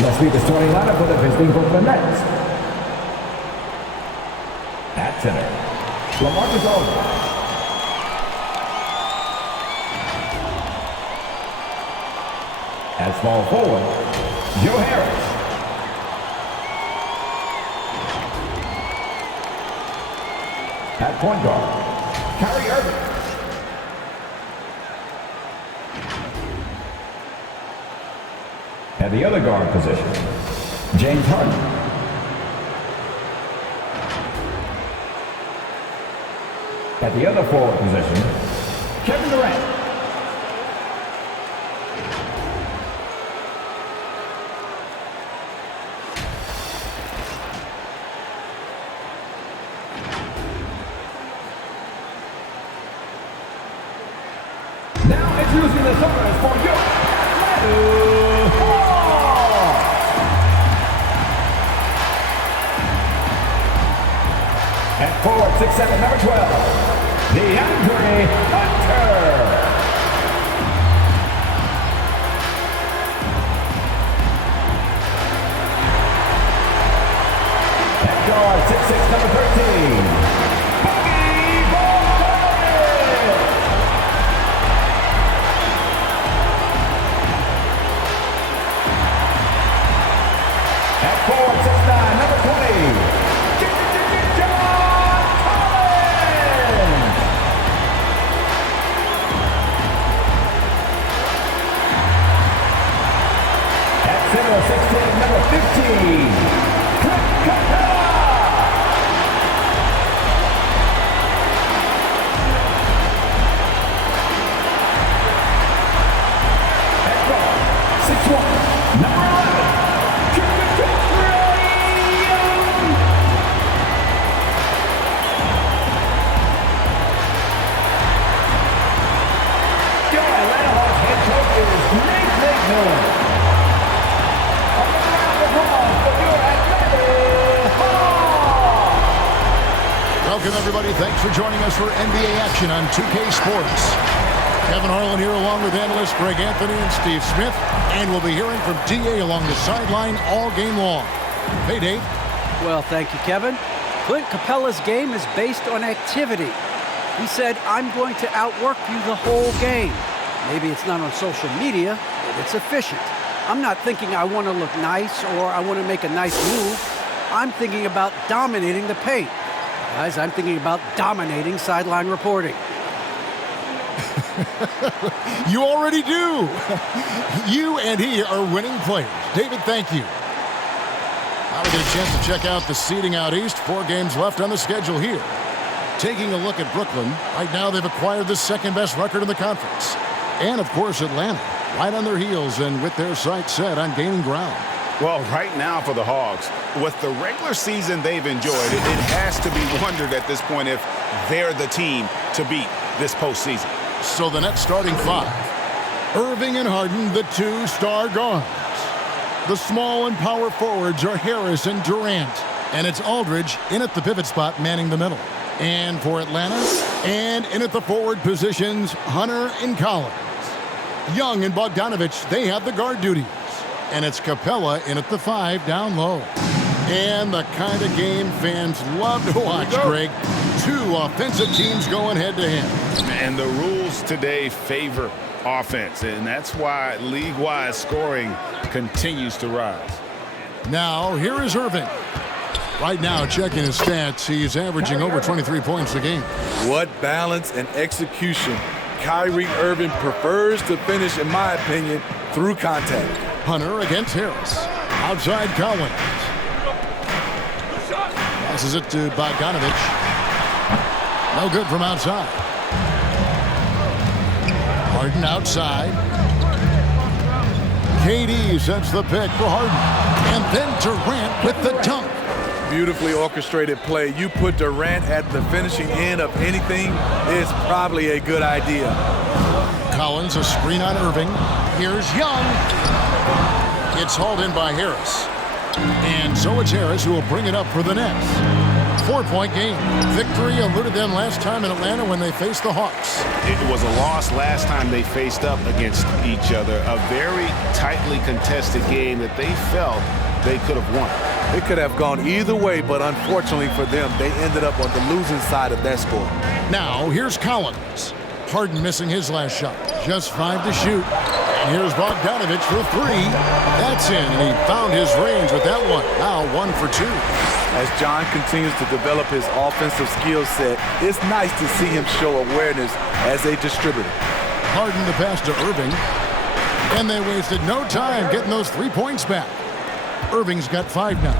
Let's meet the starting lineup for the visiting Brooklyn Nets. At center, LaMarcus Aldridge. At small forward, Joe Harris. At point guard, Kyrie Irving. At the other guard position, James Harden. At the other forward position, Kevin Durant. Now introducing the starters for your At forward, 6'7", number 12, DeAndre Hunter. At guard, 6'6", number 13, Bobby Bogdanovic. At forward, 6'9", number 20, center, 6'10", number 15, Clint Capella. At guard, 6'1", number 11, Kevin Durant. Your Atlanta Hawks head coach is Nate Miller. Welcome, everybody. Thanks for joining us for NBA action on 2K Sports. Kevin Harlan here along with analysts Greg Anthony and Steve Smith. And we'll be hearing from DA along the sideline all game long. Hey, Dave. Well, thank you, Kevin. Clint Capella's game is based on activity. He said, I'm going to outwork you the whole game. Maybe it's not on social media, but it's efficient. I'm not thinking I want to look nice or I want to make a nice move. I'm thinking about dominating the paint. Guys, I'm thinking about dominating sideline reporting. You already do. You and he are winning players. David, thank you. Now we get a chance to check out the seeding out east. 4 games left on the schedule here. Taking a look at Brooklyn, right now they've acquired the second-best record in the conference. And, of course, Atlanta, right on their heels and with their sights set on gaining ground. Well, right now for the Hawks, with the regular season they've enjoyed, it has to be wondered at this point if they're the team to beat this postseason. So the Nets starting 5. Irving and Harden, the 2-star guards. The small and power forwards are Harris and Durant. And it's Aldridge in at the pivot spot manning the middle. And for Atlanta, and in at the forward positions, Hunter and Collins. Young and Bogdanovic, they have the guard duties. And it's Capella in at the 5 down low. And the kind of game fans love to watch, Greg. 2 offensive teams going head-to-head. And the rules today favor offense, and that's why league-wide scoring continues to rise. Now, here is Irving. Right now, checking his stats, he's averaging over 23 points a game. What balance and execution. Kyrie Irving prefers to finish, in my opinion, through contact. Hunter against Harris. Outside Collins. Passes it to Bogdanovic. No good from outside. Harden outside. KD sets the pick for Harden. And then Durant with the dunk. Beautifully orchestrated play. You put Durant at the finishing end of anything, it's probably a good idea. Collins, a screen on Irving. Here's Young. It's hauled in by Harris. And so it's Harris who will bring it up for the Nets. 4-point game. Victory eluded them last time in Atlanta when they faced the Hawks. It was a loss last time they faced up against each other. A very tightly contested game that they felt they could have won. It could have gone either way, but unfortunately for them, they ended up on the losing side of that score. Now, here's Collins. Harden missing his last shot. Just 5 to shoot. And here's Bogdanovic for 3. That's in, and he found his range with that one. Now 1 for 2. As John continues to develop his offensive skill set, it's nice to see him show awareness as a distributor. Harden the pass to Irving. And they wasted no time getting those 3 points back. Irving's got 5 now.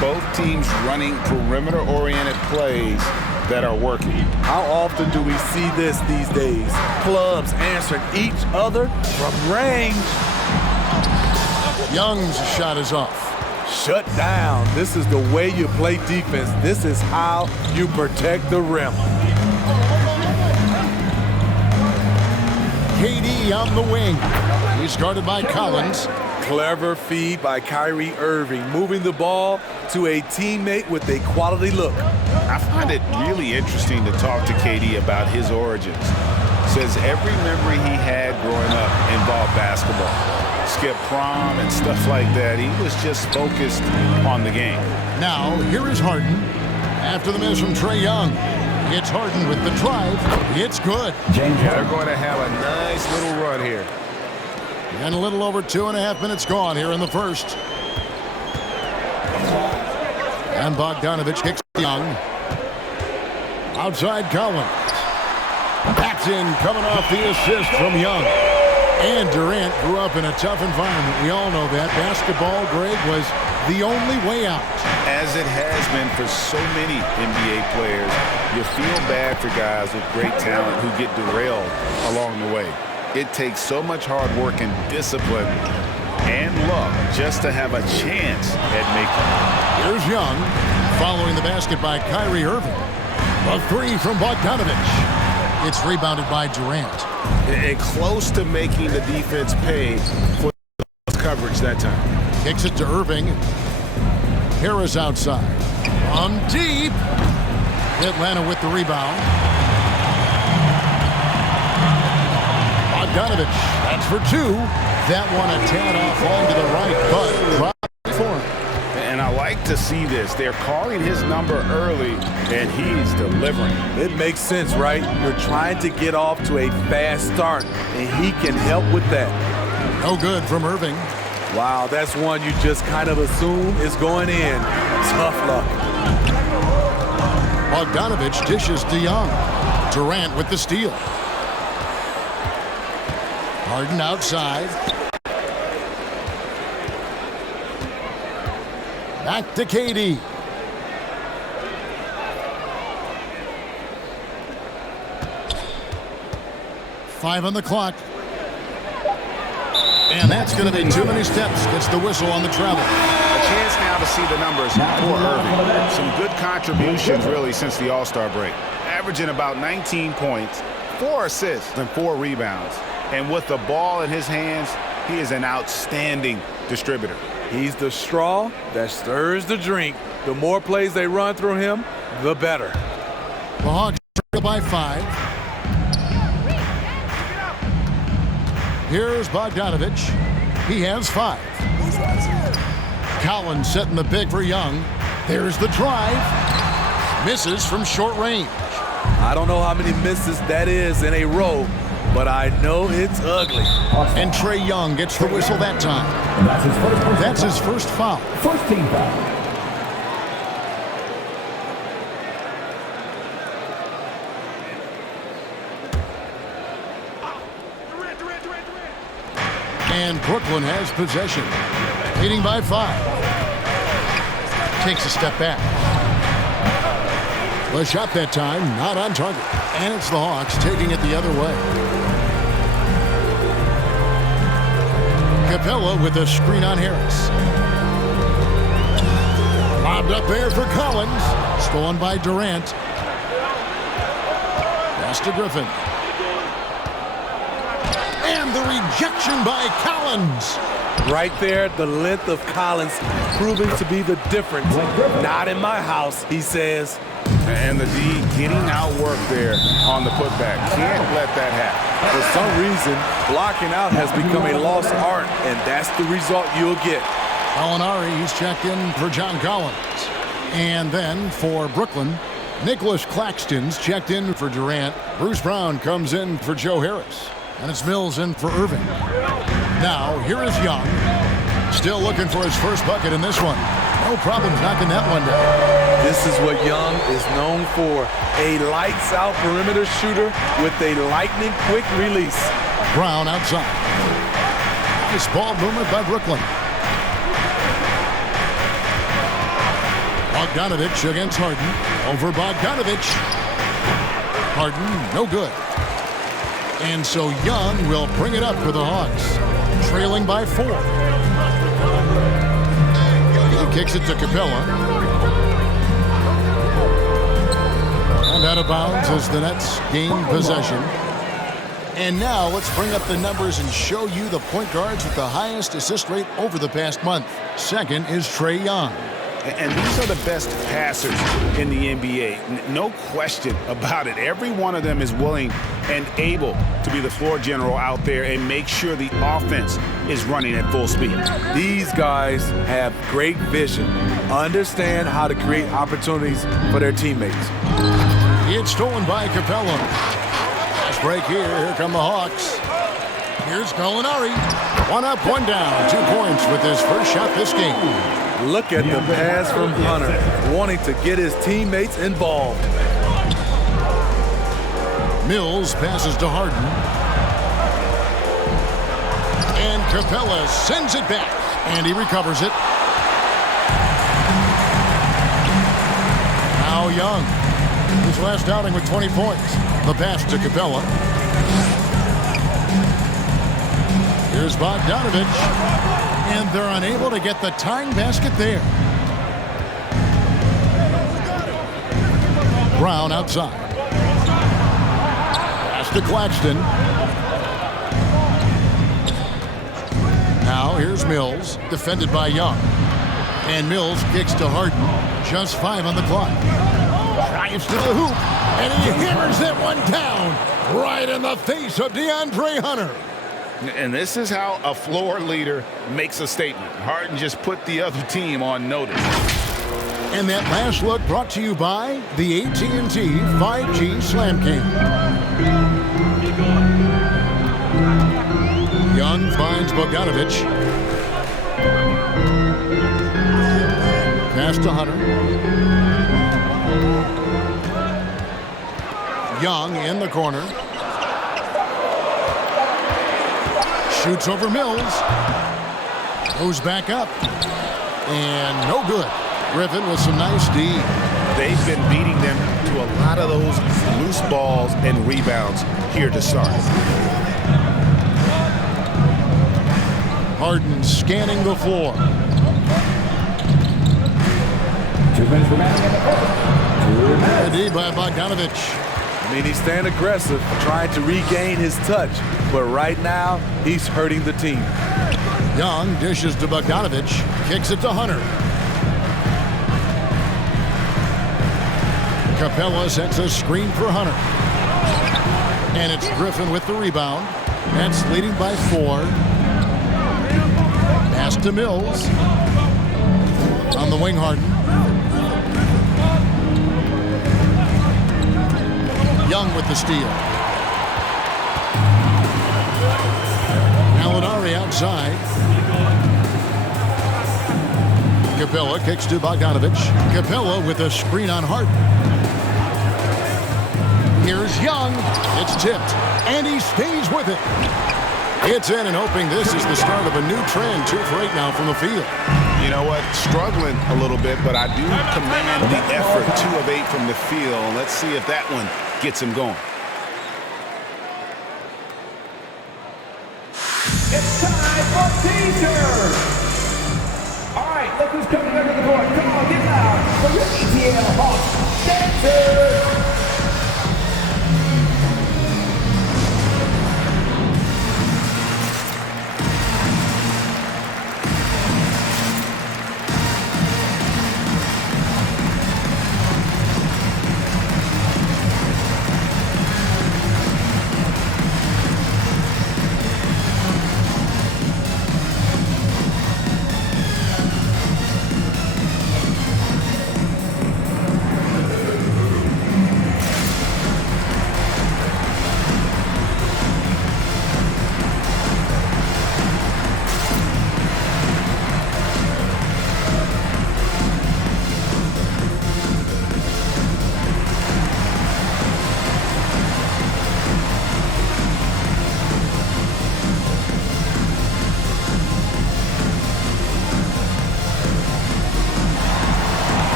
Both teams running perimeter-oriented plays that are working. How often do we see this these days? Clubs answering each other from range. Young's shot is off. Shut down. This is the way you play defense. This is how you protect the rim. KD on the wing. He's guarded by Collins. Clever feed by Kyrie Irving, moving the ball to a teammate with a quality look. I find it really interesting to talk to KD about his origins. Says every memory he had growing up involved basketball. Skip prom and stuff like that. He was just focused on the game. Now, here is Harden. After the miss from Trae Young. It's Harden with the drive. It's good. They're going to have a nice little run here. And a little over 2.5 minutes gone here in the first. And Bogdanovic kicks Young. Outside Collins. That's in, coming off the assist from Young. And Durant grew up in a tough environment. We all know that. Basketball, Greg, was the only way out. As it has been for so many NBA players, you feel bad for guys with great talent who get derailed along the way. It takes so much hard work and discipline and luck just to have a chance at making it. Here's Young, following the basket by Kyrie Irving. A 3 from Bogdanovic. It's rebounded by Durant. And close to making the defense pay for the coverage that time. Kicks it to Irving. Harris outside. From deep. Atlanta with the rebound. Bogdanovic, that's for 2. That one a tad off onto the right, but dropped for him. And I like to see this. They're calling his number early, and he's delivering. It makes sense, right? You're trying to get off to a fast start, and he can help with that. No good from Irving. Wow, that's one you just kind of assume is going in. Tough luck. Bogdanovic dishes to Young. Durant with the steal. Harden outside. Back to KD. Five on the clock. And that's going to be too many steps. Gets the whistle on the travel. A chance now to see the numbers for Irving. Some good contributions, really, since the All-Star break. Averaging about 19 points, 4 assists, and 4 rebounds. And with the ball in his hands, he is an outstanding distributor. He's the straw that stirs the drink. The more plays they run through him, the better. The Hawks trail by 5. Here's Bogdanovic. He has 5. Collins setting the pick for Young. There's the drive. Misses from short range. I don't know how many misses that is in a row, but I know it's ugly. And Trae Young gets the whistle that time. That's his first foul. First team foul. And Brooklyn has possession. Leading by 5. Takes a step back. The shot that time, not on target. And it's the Hawks taking it the other way. Capella with a screen on Harris. Lobbed up there for Collins. Stolen by Durant. Pass to Griffin. And And the rejection by Collins. Right there, the length of Collins proving to be the difference. Not in my house, he says. And the D getting outworked there on the putback. Can't let that happen. For some reason, blocking out has become a lost art, and that's the result you'll get. Molinari, he's checked in for John Collins. And then for Brooklyn, Nicholas Claxton's checked in for Durant. Bruce Brown comes in for Joe Harris. And it's Mills in for Irving. Now, here is Young. Still looking for his first bucket in this one. No problems knocking that one down. This is what Young is known for. A lights-out perimeter shooter with a lightning-quick release. Brown outside. Nice ball movement by Brooklyn. Bogdanovich against Harden. Over Bogdanovich. Harden, no good. And so Young will bring it up for the Hawks. Trailing by 4. He kicks it to Capella. And out of bounds as the Nets gain possession. And now let's bring up the numbers and show you the point guards with the highest assist rate over the past month. Second is Trae Young. And these are the best passers in the NBA. No question about it. Every one of them is willing and able to be the floor general out there and make sure the offense is running at full speed. These guys have great vision, understand how to create opportunities for their teammates. It's stolen by Capella. Fast break here. Here come the Hawks. Here's Molinari. 1 up, 1 down. 2 points with his first shot this game. Look at the pass from Hunter, wanting to get his teammates involved. Mills passes to Harden. And Capella sends it back. And he recovers it. Now Young. His last outing with 20 points. The pass to Capella. Here's Bogdanovich. And they're unable to get the tying basket there. Brown outside. Pass to Claxton. Now here's Mills, defended by Young. And Mills kicks to Harden. Just 5 on the clock. Drives to the hoop. And he hammers that one down. Right in the face of DeAndre Hunter. And this is how a floor leader makes a statement. Harden just put the other team on notice. And that last look brought to you by the AT&T 5G Slam Cam. Young finds Bogdanovich. Pass to Hunter. Young in the corner. Shoots over Mills. Goes back up. And no good. Griffin with some nice D. They've been beating them to a lot of those loose balls and rebounds here to start. Harden scanning the floor. 2 minutes remaining in the fourth. D by Bogdanovich. I mean, he's staying aggressive, trying to regain his touch. But right now, he's hurting the team. Young dishes to Bogdanovich. Kicks it to Hunter. Capella sets a screen for Hunter. And it's Griffin with the rebound. Nets leading by 4. Pass to Mills. On the wing, Harden. Young with the steal. Molinari outside. Capella kicks to Bogdanovich. Capella with a screen on Harden. Here's Young. It's tipped. And he stays with it. It's in and hoping this is the start of a new trend. 2 for 8 now from the field. You know what? Struggling a little bit, but I do commend the effort. 2 of 8 from the field. Let's see if that one gets him going. It's time for teasers. All right, look who's coming under the board. Come on, get loud for your ETL Hawks dancers.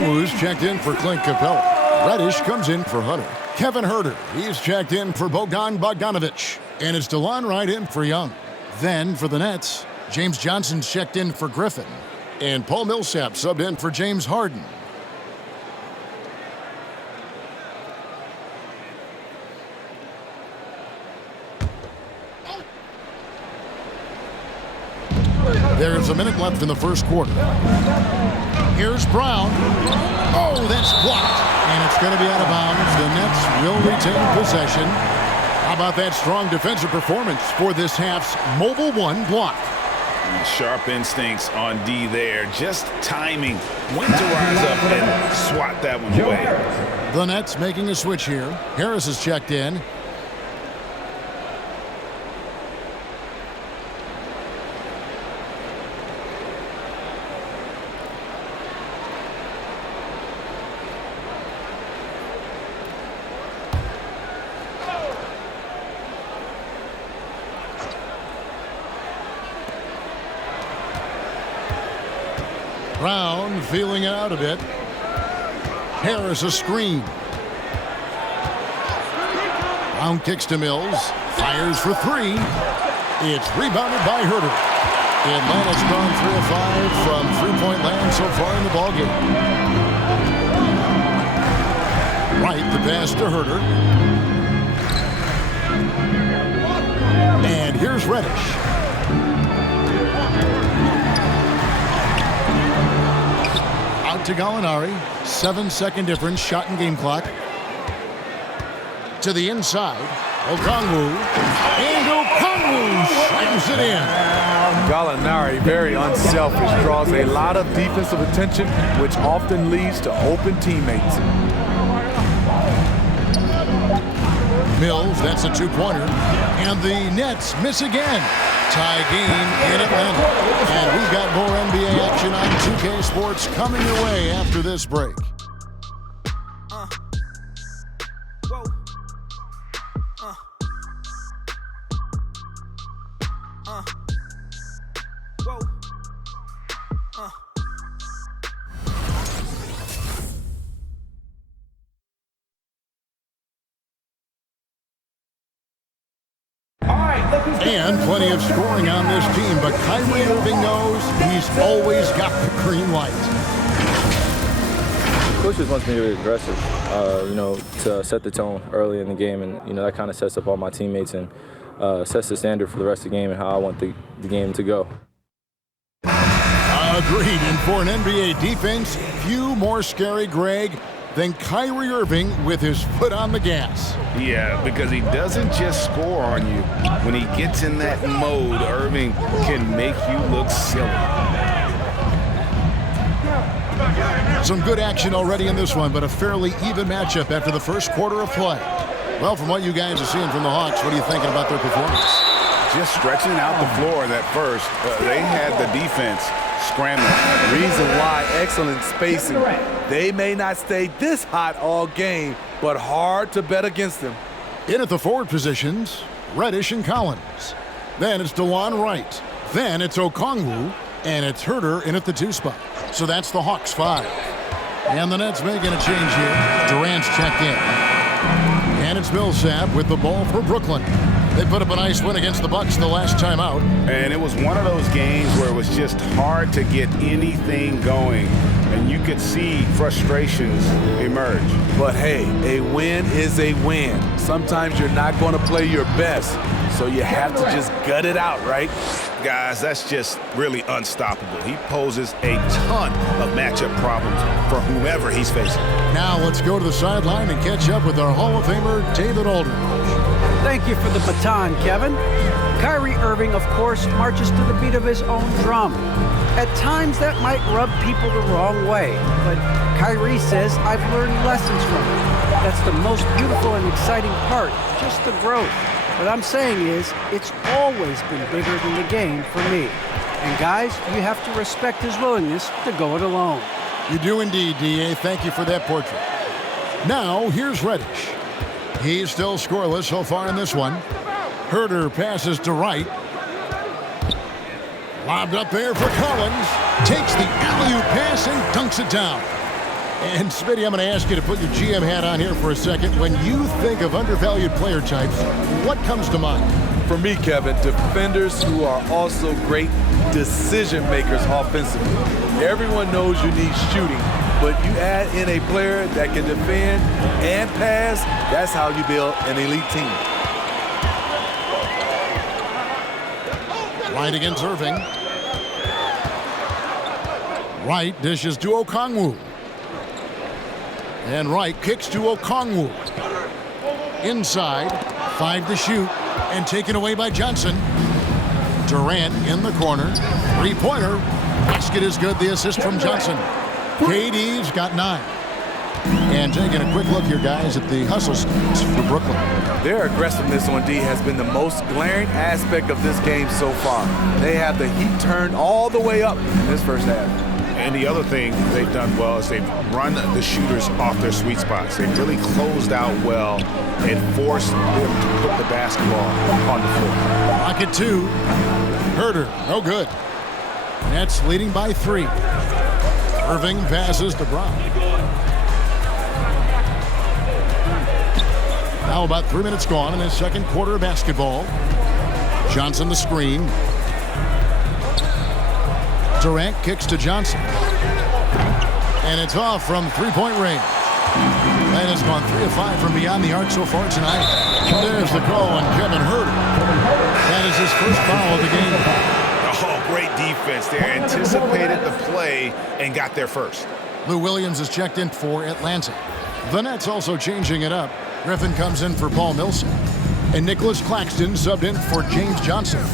Okongwu's checked in for Clint Capella. Reddish comes in for Hunter. Kevin Huerter, he's checked in for Bogdan Bogdanovic. And it's DeLon Wright in for Young. Then for the Nets, James Johnson's checked in for Griffin. And Paul Millsap subbed in for James Harden. There's a minute left in the first quarter. Here's Brown. Oh, that's blocked. And it's going to be out of bounds. The Nets will retain possession. How about that strong defensive performance for this half's Mobile One block? Sharp instincts on D there. Just timing when to rise up and swat that one away. The Nets making a switch here. Harris is checked in. Brown feeling out a bit. Harris a screen. Brown kicks to Mills. Fires for three. It's rebounded by Huerter. Atlanta's gone 3 of 5 from three-point land so far in the ballgame. Wright, the pass to Huerter. And here's Reddish. Out to Gallinari. 7-second difference, shot and game clock. To the inside, Okongwu. And Okongwu slams it in. Gallinari, very unselfish, draws a lot of defensive attention, which often leads to open teammates. Mills, that's a two-pointer. And the Nets miss again. Tie game in Atlanta. And we've got more NBA action on 2K Sports coming your way after this break. And plenty of scoring on this team, but Kyrie Irving knows he's always got the green light. Coach just wants me to be aggressive, to set the tone early in the game, and that kind of sets up all my teammates and sets the standard for the rest of the game and how I want the game to go. Agreed, and for an NBA defense, few more scary, Greg, than Kyrie Irving with his foot on the gas. Yeah, because he doesn't just score on you. When he gets in that mode, Irving can make you look silly. Some good action already in this one, but a fairly even matchup after the first quarter of play. Well, from what you guys are seeing from the Hawks, what are you thinking about their performance? Just stretching out the floor that first. They had the defense scrambling. Reason why, excellent spacing. They may not stay this hot all game, but hard to bet against them. In at the forward positions, Reddish and Collins. Then it's DeLon Wright. Then it's Okongwu, and it's Huerter in at the 2 spot. So that's the Hawks 5. And the Nets making a change here. Durant's checked in. And it's Millsap with the ball for Brooklyn. They put up a nice win against the Bucks the last time out. And it was one of those games where it was just hard to get anything going. And you could see frustrations emerge. But hey, a win is a win. Sometimes you're not going to play your best, so you have to just gut it out, right? Guys, that's just really unstoppable. He poses a ton of matchup problems for whomever he's facing. Now let's go to the sideline and catch up with our Hall of Famer, David Aldridge. Thank you for the baton, Kevin. Kyrie Irving, of course, marches to the beat of his own drum. At times, that might rub people the wrong way, but Kyrie says, I've learned lessons from it. That's the most beautiful and exciting part, just the growth. What I'm saying is, it's always been bigger than the game for me. And guys, you have to respect his willingness to go it alone. You do indeed, D.A. Thank you for that portrait. Now, here's Reddish. He's still scoreless so far in this one. Huerter passes to Wright. Lobbed up there for Collins. Takes the alley-oop pass and dunks it down. And Smitty, I'm going to ask you to put your GM hat on here for a second. When you think of undervalued player types, what comes to mind? For me, Kevin, defenders who are also great decision makers offensively. Everyone knows you need shooting, but you add in a player that can defend and pass, that's how you build an elite team. Wright against Irving. Wright dishes to Okongwu. And Wright kicks to Okongwu. Inside, 5 to shoot, and taken away by Johnson. Durant in the corner. Three-pointer. Basket is good. The assist from Johnson. KD's got 9. And taking a quick look here, guys, at the hustle stats for Brooklyn. Their aggressiveness on D has been the most glaring aspect of this game so far. They have the heat turned all the way up in this first half. And the other thing they've done well is they've run the shooters off their sweet spots. They've really closed out well and forced them to put the basketball on the floor. Rocket 2. Herter, no good. Nets leading by 3. Irving passes to Brown. Now about 3 minutes gone in the second quarter of basketball. Johnson the screen. Durant kicks to Johnson. And it's off from three-point range. That has gone 3 of 5 from beyond the arc so far tonight. There's the call on Kevin Herter. That is his first foul of the game. Oh, great defense. They anticipated the play and got there first. Lou Williams is checked in for Atlanta. The Nets also changing it up. Griffin comes in for Paul Millsap. And Nicholas Claxton subbed in for James Johnson.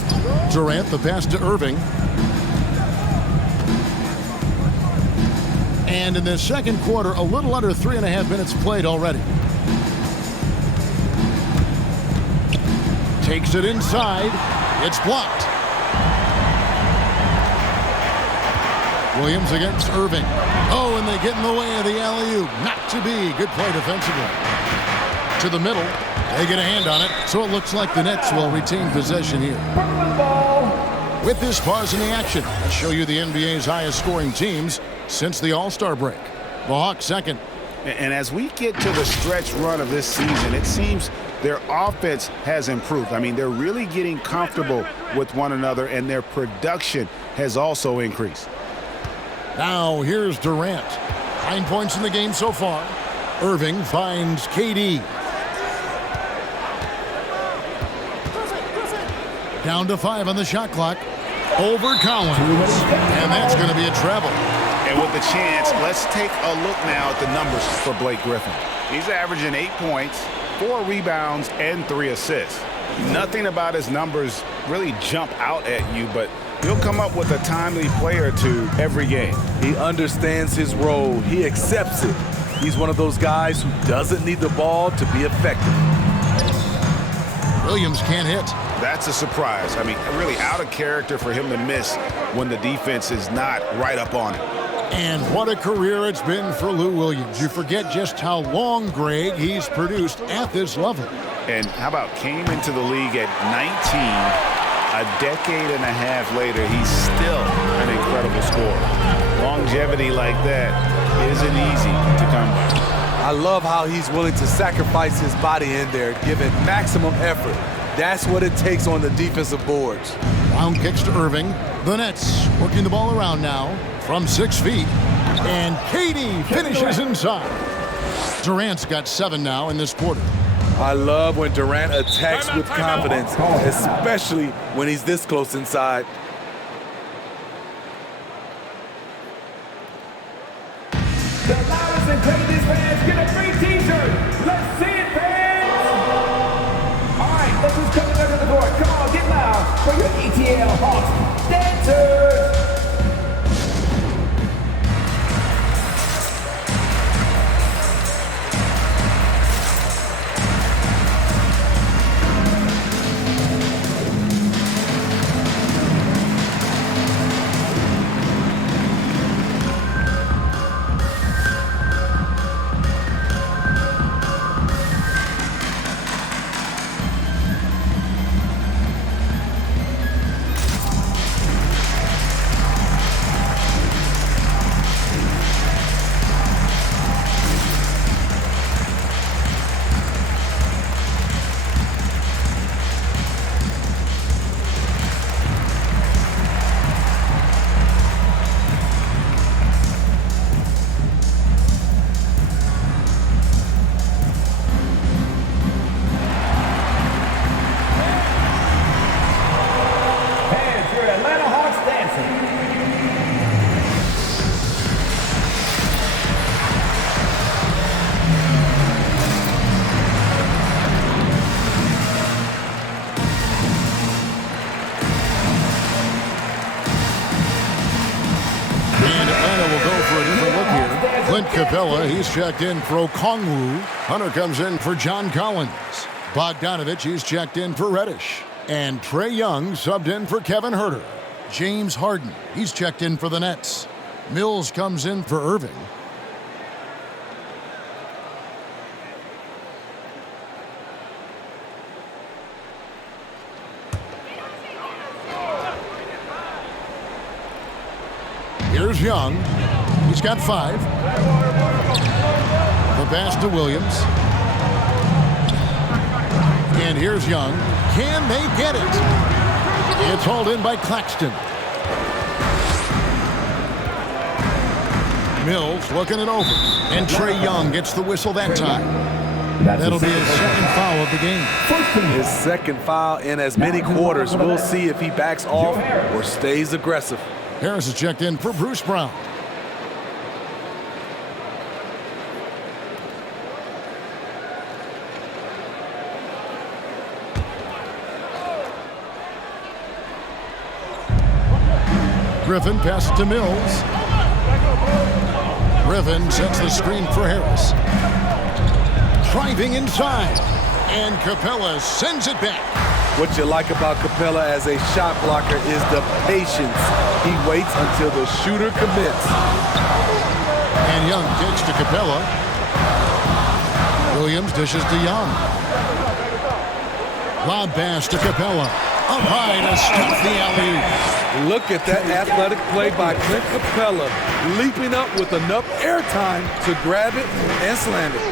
Durant the pass to Irving. And in the second quarter, a little under 3.5 minutes played already. Takes it inside. It's blocked. Williams against Irving. Oh, and they get in the way of the alley-oop. Not to be. Good play defensively. To the middle. They get a hand on it, so it looks like the Nets will retain possession here. With this pause in the action, I'll show you the NBA's highest scoring teams since the All-Star break. The Hawks second. And as we get to the stretch run of this season, it seems their offense has improved. I mean, they're really getting comfortable with one another, and their production has also increased. Now here's Durant. 9 points in the game so far. Irving finds KD. Down to 5 on the shot clock. Over Collins. And that's going to be a travel. And with the chance, let's take a look now at the numbers for Blake Griffin. He's averaging 8 points, 4 rebounds, and 3 assists. Nothing about his numbers really jump out at you, but he'll come up with a timely play or two every game. He understands his role. He accepts it. He's one of those guys who doesn't need the ball to be effective. Williams can't hit. That's a surprise. I mean, really out of character for him to miss when the defense is not right up on him. And what a career it's been for Lou Williams. You forget just how long, Greg, he's produced at this level. And how about came into the league at 19, a decade and a half later, he's still an incredible scorer. Longevity like that isn't easy to come by. I love how he's willing to sacrifice his body in there, giving maximum effort. That's what it takes on the defensive boards. Brown kicks to Irving. The Nets working the ball around now from 6 feet. And KD finishes inside. Durant's got 7 now in this quarter. I love when Durant attacks with confidence, especially when he's this close inside. The loudest and craziest fans get a free t-shirt. Let's see it, fans. All right, look who's coming under the court. Come on, get loud for your ETL Hawks dancers. Capella, he's checked in for Okongwu. Hunter comes in for John Collins. Bogdanovich, he's checked in for Reddish. And Trae Young subbed in for Kevin Huerter. James Harden, he's checked in for the Nets. Mills comes in for Irving. Here's Young. He's got 5. The pass to Williams. And here's Young. Can they get it? It's hauled in by Claxton. Mills looking it over. And Trae Young gets the whistle that time. That'll be his second foul of the game. His second foul in as many quarters. We'll see if he backs off or stays aggressive. Harris is checked in for Bruce Brown. Griffin passes to Mills. Griffin sets the screen for Harris. Driving inside. And Capella sends it back. What you like about Capella as a shot blocker is the patience. He waits until the shooter commits. And Young kicks to Capella. Williams dishes to Young. Lob pass to Capella. Up high to stop the alley-oop. Look at that athletic play by Clint Capella, leaping up with enough airtime to grab it and slam it.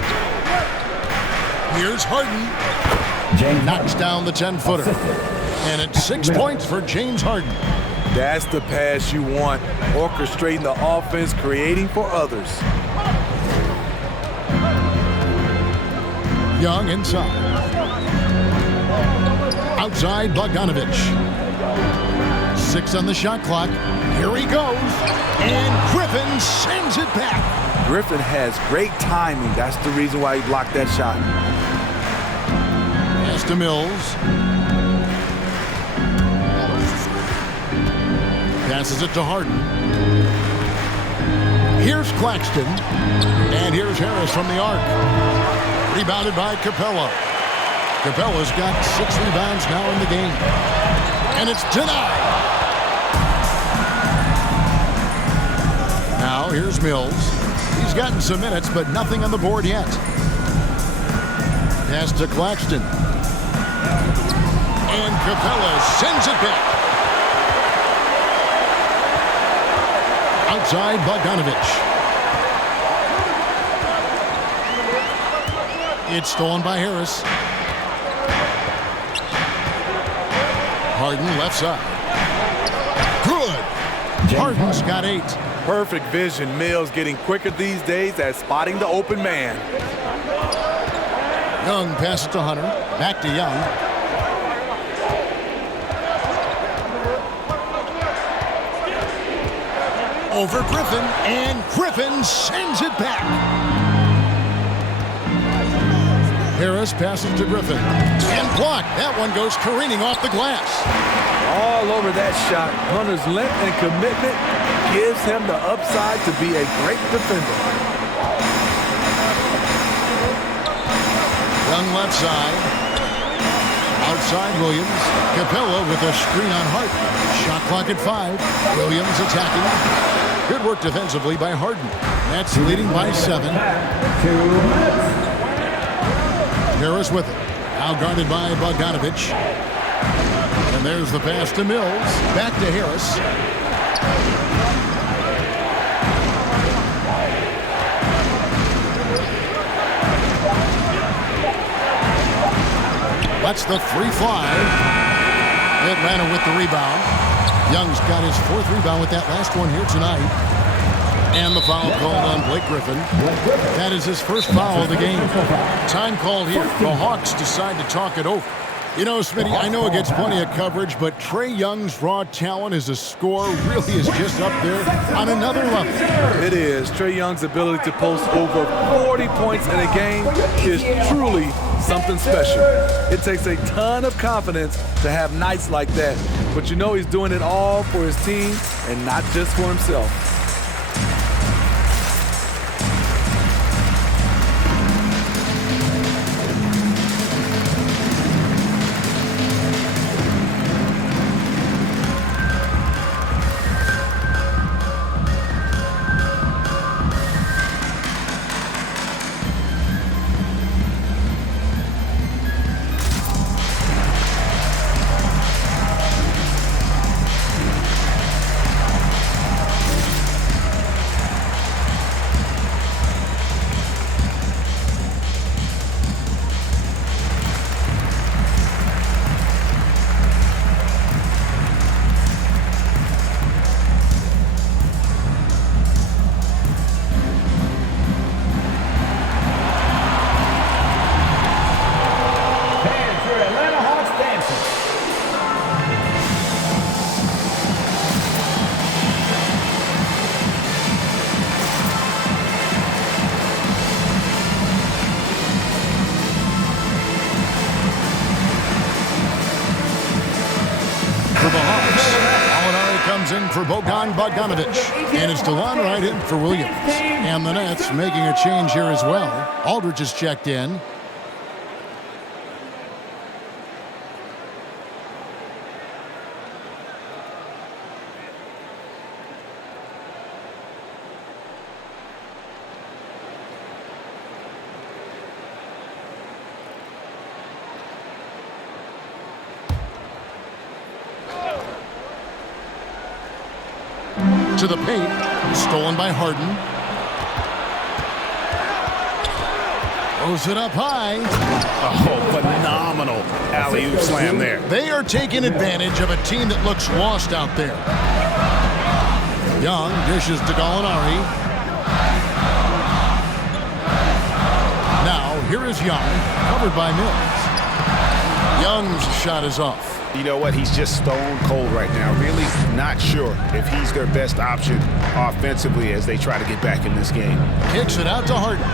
Here's Harden. James knocks down the 10-footer. And it's 6 points for James Harden. That's the pass you want, orchestrating the offense, creating for others. Young inside. Outside, Bogdanovich. 6 on the shot clock. Here he goes. And Griffin sends it back. Griffin has great timing. That's the reason why he blocked that shot. Pass to Mills. Passes it to Harden. Here's Claxton. And here's Harris from the arc. Rebounded by Capella. Capella's got 6 rebounds now in the game. And it's denied. Now here's Mills. He's gotten some minutes, but nothing on the board yet. Pass to Claxton. And Capella sends it back. Outside, Bogdanovich. It's stolen by Harris. Harden left side. Good. Harden's got 8. Perfect vision. Mills getting quicker these days at spotting the open man. Young passes to Hunter. Back to Young. Over Griffin. And Griffin sends it back. Harris passes to Griffin. And blocked. That one goes careening off the glass. All over that shot. Hunter's length and commitment gives him the upside to be a great defender. Young left side. Outside Williams. Capella with a screen on Harden. Shot clock at 5. Williams attacking. Good work defensively by Harden. That's leading by 7. 2 minutes. Harris with it. Now guarded by Bogdanovich. And there's the pass to Mills. Back to Harris. Lets the 3 fly. Atlanta with the rebound. Young's got his 4th rebound with that last one here tonight. And the foul called on Blake Griffin. That is his first foul of the game. Time called here. The Hawks decide to talk it over. You know, Smitty, I know it gets plenty of coverage, but Trae Young's raw talent as a scorer really is just up there on another level. It is. Trae Young's ability to post over 40 points in a game is truly something special. It takes a ton of confidence to have nights like that. But you know he's doing it all for his team and not just for himself. comes in for Bogan Bogdanovic. And it's DeLon Wright in for Williams. And the Nets making a change here as well. Aldridge is checked in. To the paint, stolen by Harden. Throws it up high. Oh, phenomenal alley-oop slam there. They are taking advantage of a team that looks lost out there. Young dishes to Gallinari. Now, here is Young, covered by Mills. Young's shot is off. You know what? He's just stone cold right now. Really not sure if he's their best option offensively as they try to get back in this game. Kicks it out to Harden.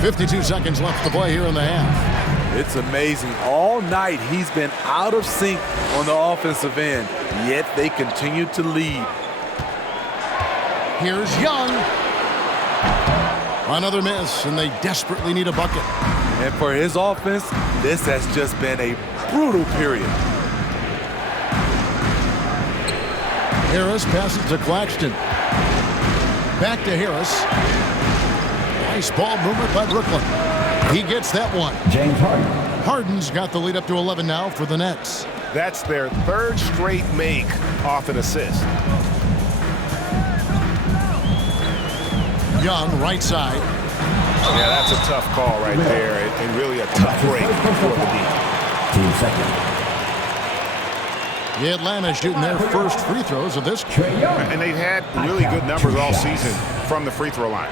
52 seconds left to play here in the half. It's amazing. All night he's been out of sync on the offensive end, yet they continue to lead. Here's Young. Another miss, and they desperately need a bucket. And for his offense, this has just been a brutal period. Harris passes to Claxton. Back to Harris. Nice ball movement by Brooklyn. He gets that one. James Harden. Harden's got the lead up to 11 now for the Nets. That's their third straight make off an assist. Young, right side. Yeah, that's a tough call right there, and really a tough break for the D. Team second. The Atlanta shooting their first free throws of this. And they've had really good numbers all season from the free throw line.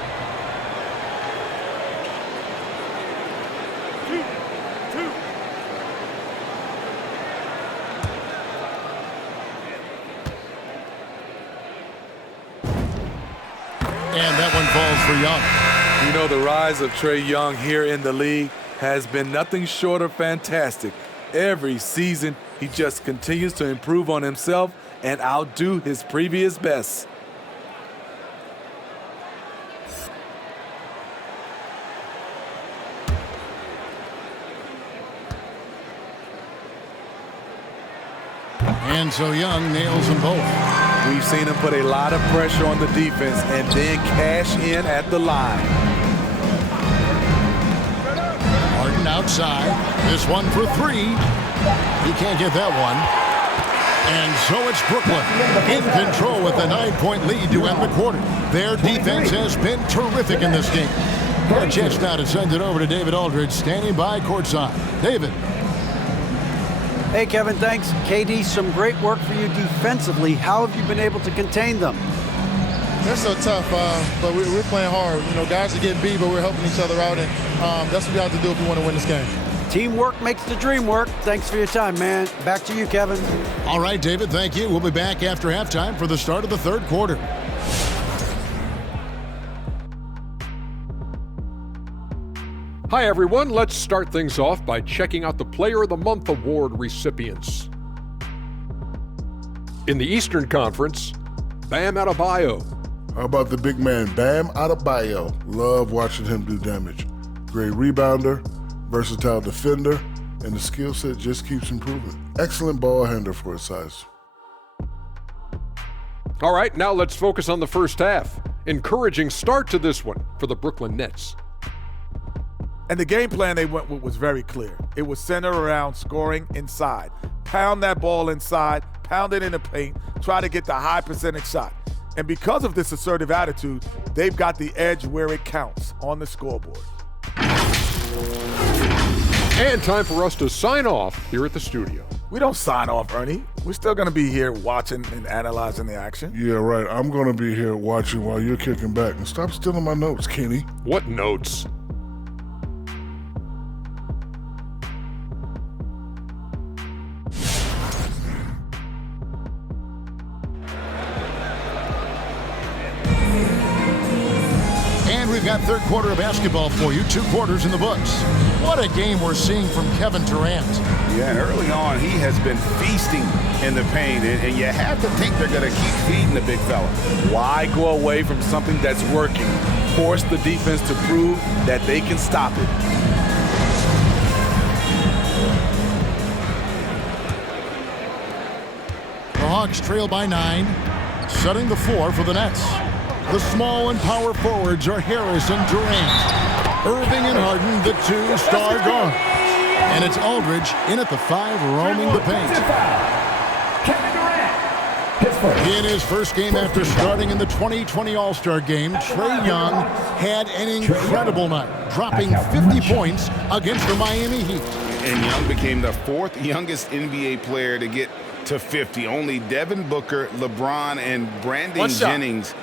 And that one falls for Young. You know, the rise of Trae Young here in the league has been nothing short of fantastic. Every season, he just continues to improve on himself and outdo his previous best. And so Young nails them both. We've seen him put a lot of pressure on the defense and then cash in at the line. Harden outside. This one for three. He can't get that one. And so it's Brooklyn in control with a 9-point lead to end the quarter. Their defense has been terrific in this game. A chance now to send it over to David Aldridge, standing by courtside. David. Hey, Kevin, thanks. KD, some great work for you defensively. How have you been able to contain them? They're so tough, but we're playing hard. You know, guys are getting beat, but we're helping each other out, and that's what we have to do if we want to win this game. Teamwork makes the dream work. Thanks for your time, man. Back to you, Kevin. All right, David, thank you. We'll be back after halftime for the start of the third quarter. Hi, everyone. Let's start things off by checking out the Player of the Month award recipients. In the Eastern Conference, Bam Adebayo. How about the big man, Bam Adebayo? Love watching him do damage. Great rebounder, versatile defender, and the skill set just keeps improving. Excellent ball handler for his size. All right, now let's focus on the first half. Encouraging start to this one for the Brooklyn Nets. And the game plan they went with was very clear. It was centered around scoring inside. Pound that ball inside, pound it in the paint, try to get the high percentage shot. And because of this assertive attitude, they've got the edge where it counts on the scoreboard. And time for us to sign off here at the studio. We don't sign off, Ernie. We're still going to be here watching and analyzing the action. Yeah, right. I'm going to be here watching while you're kicking back. And stop stealing my notes, Kenny. What notes? got third quarter of basketball for you, 2 quarters in the books. What a game we're seeing from Kevin Durant. Yeah, and early on, he has been feasting in the paint, and you have to think they're going to keep feeding the big fella. Why go away from something that's working? Force the defense to prove that they can stop it. The Hawks trail by 9, setting the floor for the Nets. The small and power forwards are Harris and Durant. Irving and Harden, the 2-star guards. And it's Aldridge in at the 5, roaming the paint. Kevin Durant. In his first game after starting in the 2020 All-Star Game, Trae Young had an incredible night, dropping 50 points against the Miami Heat. And Young became the 4th youngest NBA player to get to 50. Only Devin Booker, LeBron, and Brandon Jennings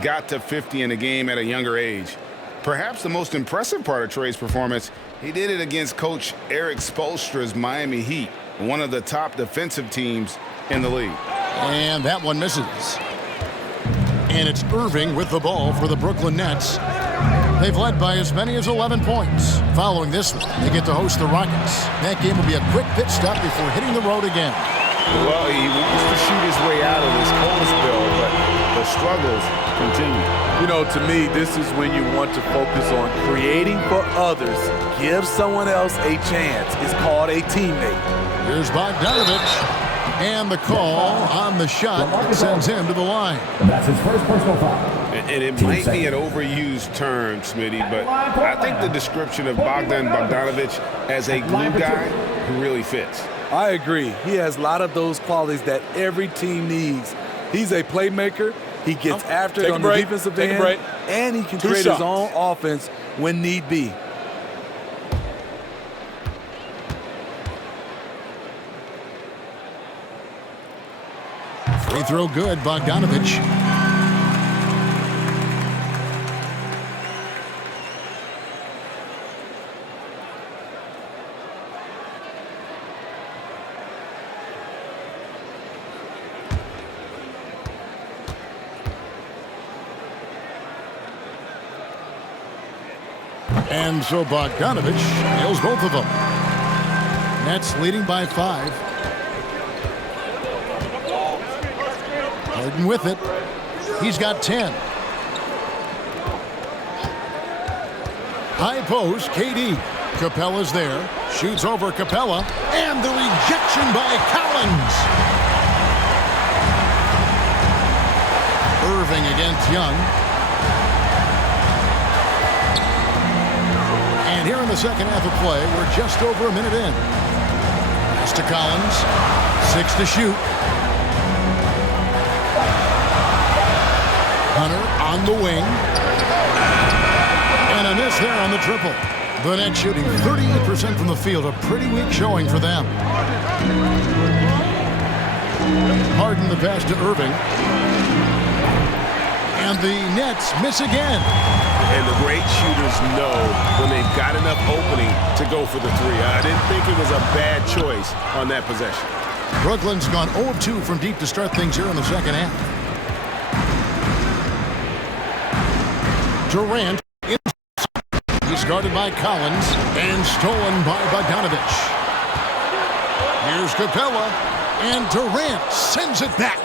got to 50 in a game at a younger age. Perhaps the most impressive part of Trae's performance, he did it against Coach Eric Spoelstra's Miami Heat, one of the top defensive teams in the league. And that one misses. And it's Irving with the ball for the Brooklyn Nets. They've led by as many as 11 points. Following this one, they get to host the Rockets. That game will be a quick pit stop before hitting the road again. Well, he wants to shoot his way out of this cold spell, but the struggles continue. You know, to me, this is when you want to focus on creating for others. Give someone else a chance. It's called a teammate. Here's Bogdanovich. And the call on the shot sends him to the line. That's his first personal foul. And it might be an overused term, Smitty, but I think the description of Bogdan Bogdanovich as a glue guy who really fits. I agree. He has a lot of those qualities that every team needs. He's a playmaker. He gets after it on the defensive end, and he can create his own offense when need be. Free throw good, Bogdanovich. And so Bogdanovich nails both of them. Nets leading by 5. Harden with it. He's got 10. High post, KD. Capella's there. Shoots over Capella. And the rejection by Collins. Irving against Young. And here in the second half of play, we're just over a minute in. Pass to Collins. 6 to shoot. Hunter on the wing. And a miss there on the triple. The Nets shooting 38% from the field. A pretty weak showing for them. Harden the pass to Irving. And the Nets miss again. And the great shooters know when they've got enough opening to go for the 3. I didn't think it was a bad choice on that possession. Brooklyn's gone 0 of 2 from deep to start things here in the second half. Durant, he's guarded by Collins and stolen by Bogdanovich. Here's Capella, and Durant sends it back.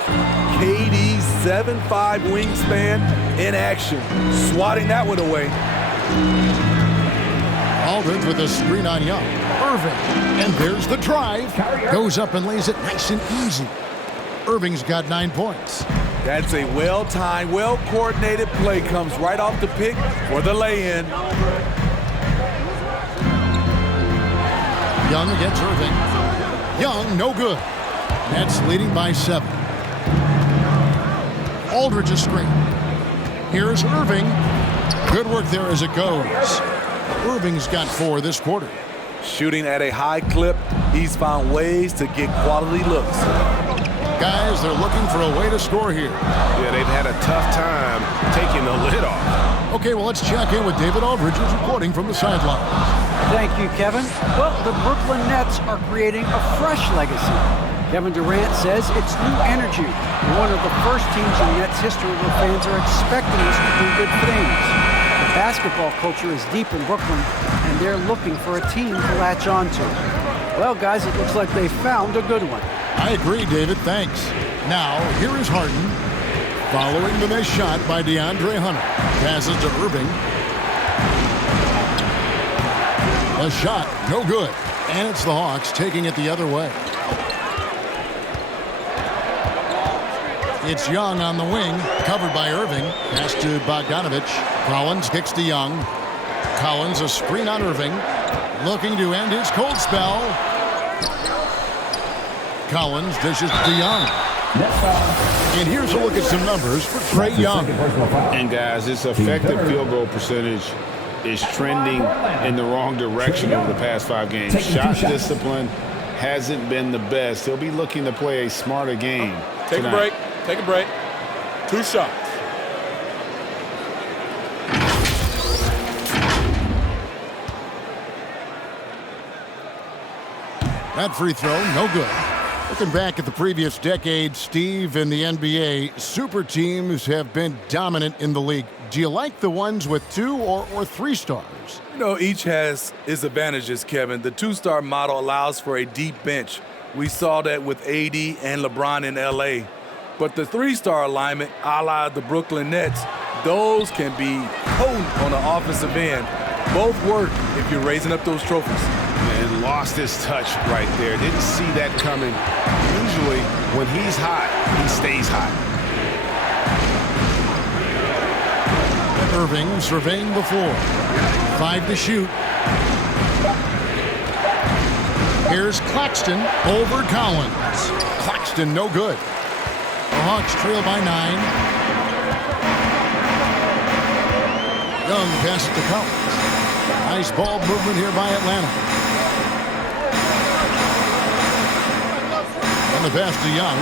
KD's 7'5" wingspan in action, swatting that one away. Aldridge with a screen on Young. Irving, and there's the drive. Goes up and lays it nice and easy. Irving's got 9 points. That's a well-timed, well-coordinated play. Comes right off the pick for the lay-in. Young against Irving. Young, no good. Nets leading by 7. Aldridge's screen. Here's Irving. Good work there as it goes. Irving's got 4 this quarter. Shooting at a high clip, he's found ways to get quality looks. Guys, they're looking for a way to score here. Yeah, they've had a tough time taking the lid off. Okay, well, let's check in with David Aldridge, who's reporting from the sideline. Thank you, Kevin. Well, the Brooklyn Nets are creating a fresh legacy. Kevin Durant says it's new energy. One of the first teams in Nets history where fans are expecting us to do good things. The basketball culture is deep in Brooklyn, and they're looking for a team to latch on to. Well, guys, it looks like they found a good one. I agree, David. Thanks. Now, here is Harden. Following the missed shot by DeAndre Hunter. Passes to Irving. A shot, no good. And it's the Hawks taking it the other way. It's Young on the wing, covered by Irving. Pass to Bogdanovich. Collins kicks to Young. Collins, a screen on Irving. Looking to end his cold spell. Collins dishes to Young. And here's a look at some numbers for Trae Young. And guys, his effective field goal percentage is trending in the wrong direction over the past 5 games. Shot discipline hasn't been the best. He'll be looking to play a smarter game Take tonight. a break. Take a break. 2 shots. That free throw, no good. Looking back at the previous decade, Steve, in the NBA, super teams have been dominant in the league. Do you like the ones with 2 or 3 stars? You know, each has its advantages, Kevin. The 2-star model allows for a deep bench. We saw that with AD and LeBron in LA. But the 3-star alignment, a la the Brooklyn Nets, those can be potent on the offensive end. Both work if you're raising up those trophies. And lost his touch right there. Didn't see that coming. Usually, when he's hot, he stays hot. Irving surveying the floor. 5 to shoot. Here's Claxton over Collins. Claxton, no good. The Hawks trail by 9. Young passes to Collins. Nice ball movement here by Atlanta. And the pass to Young.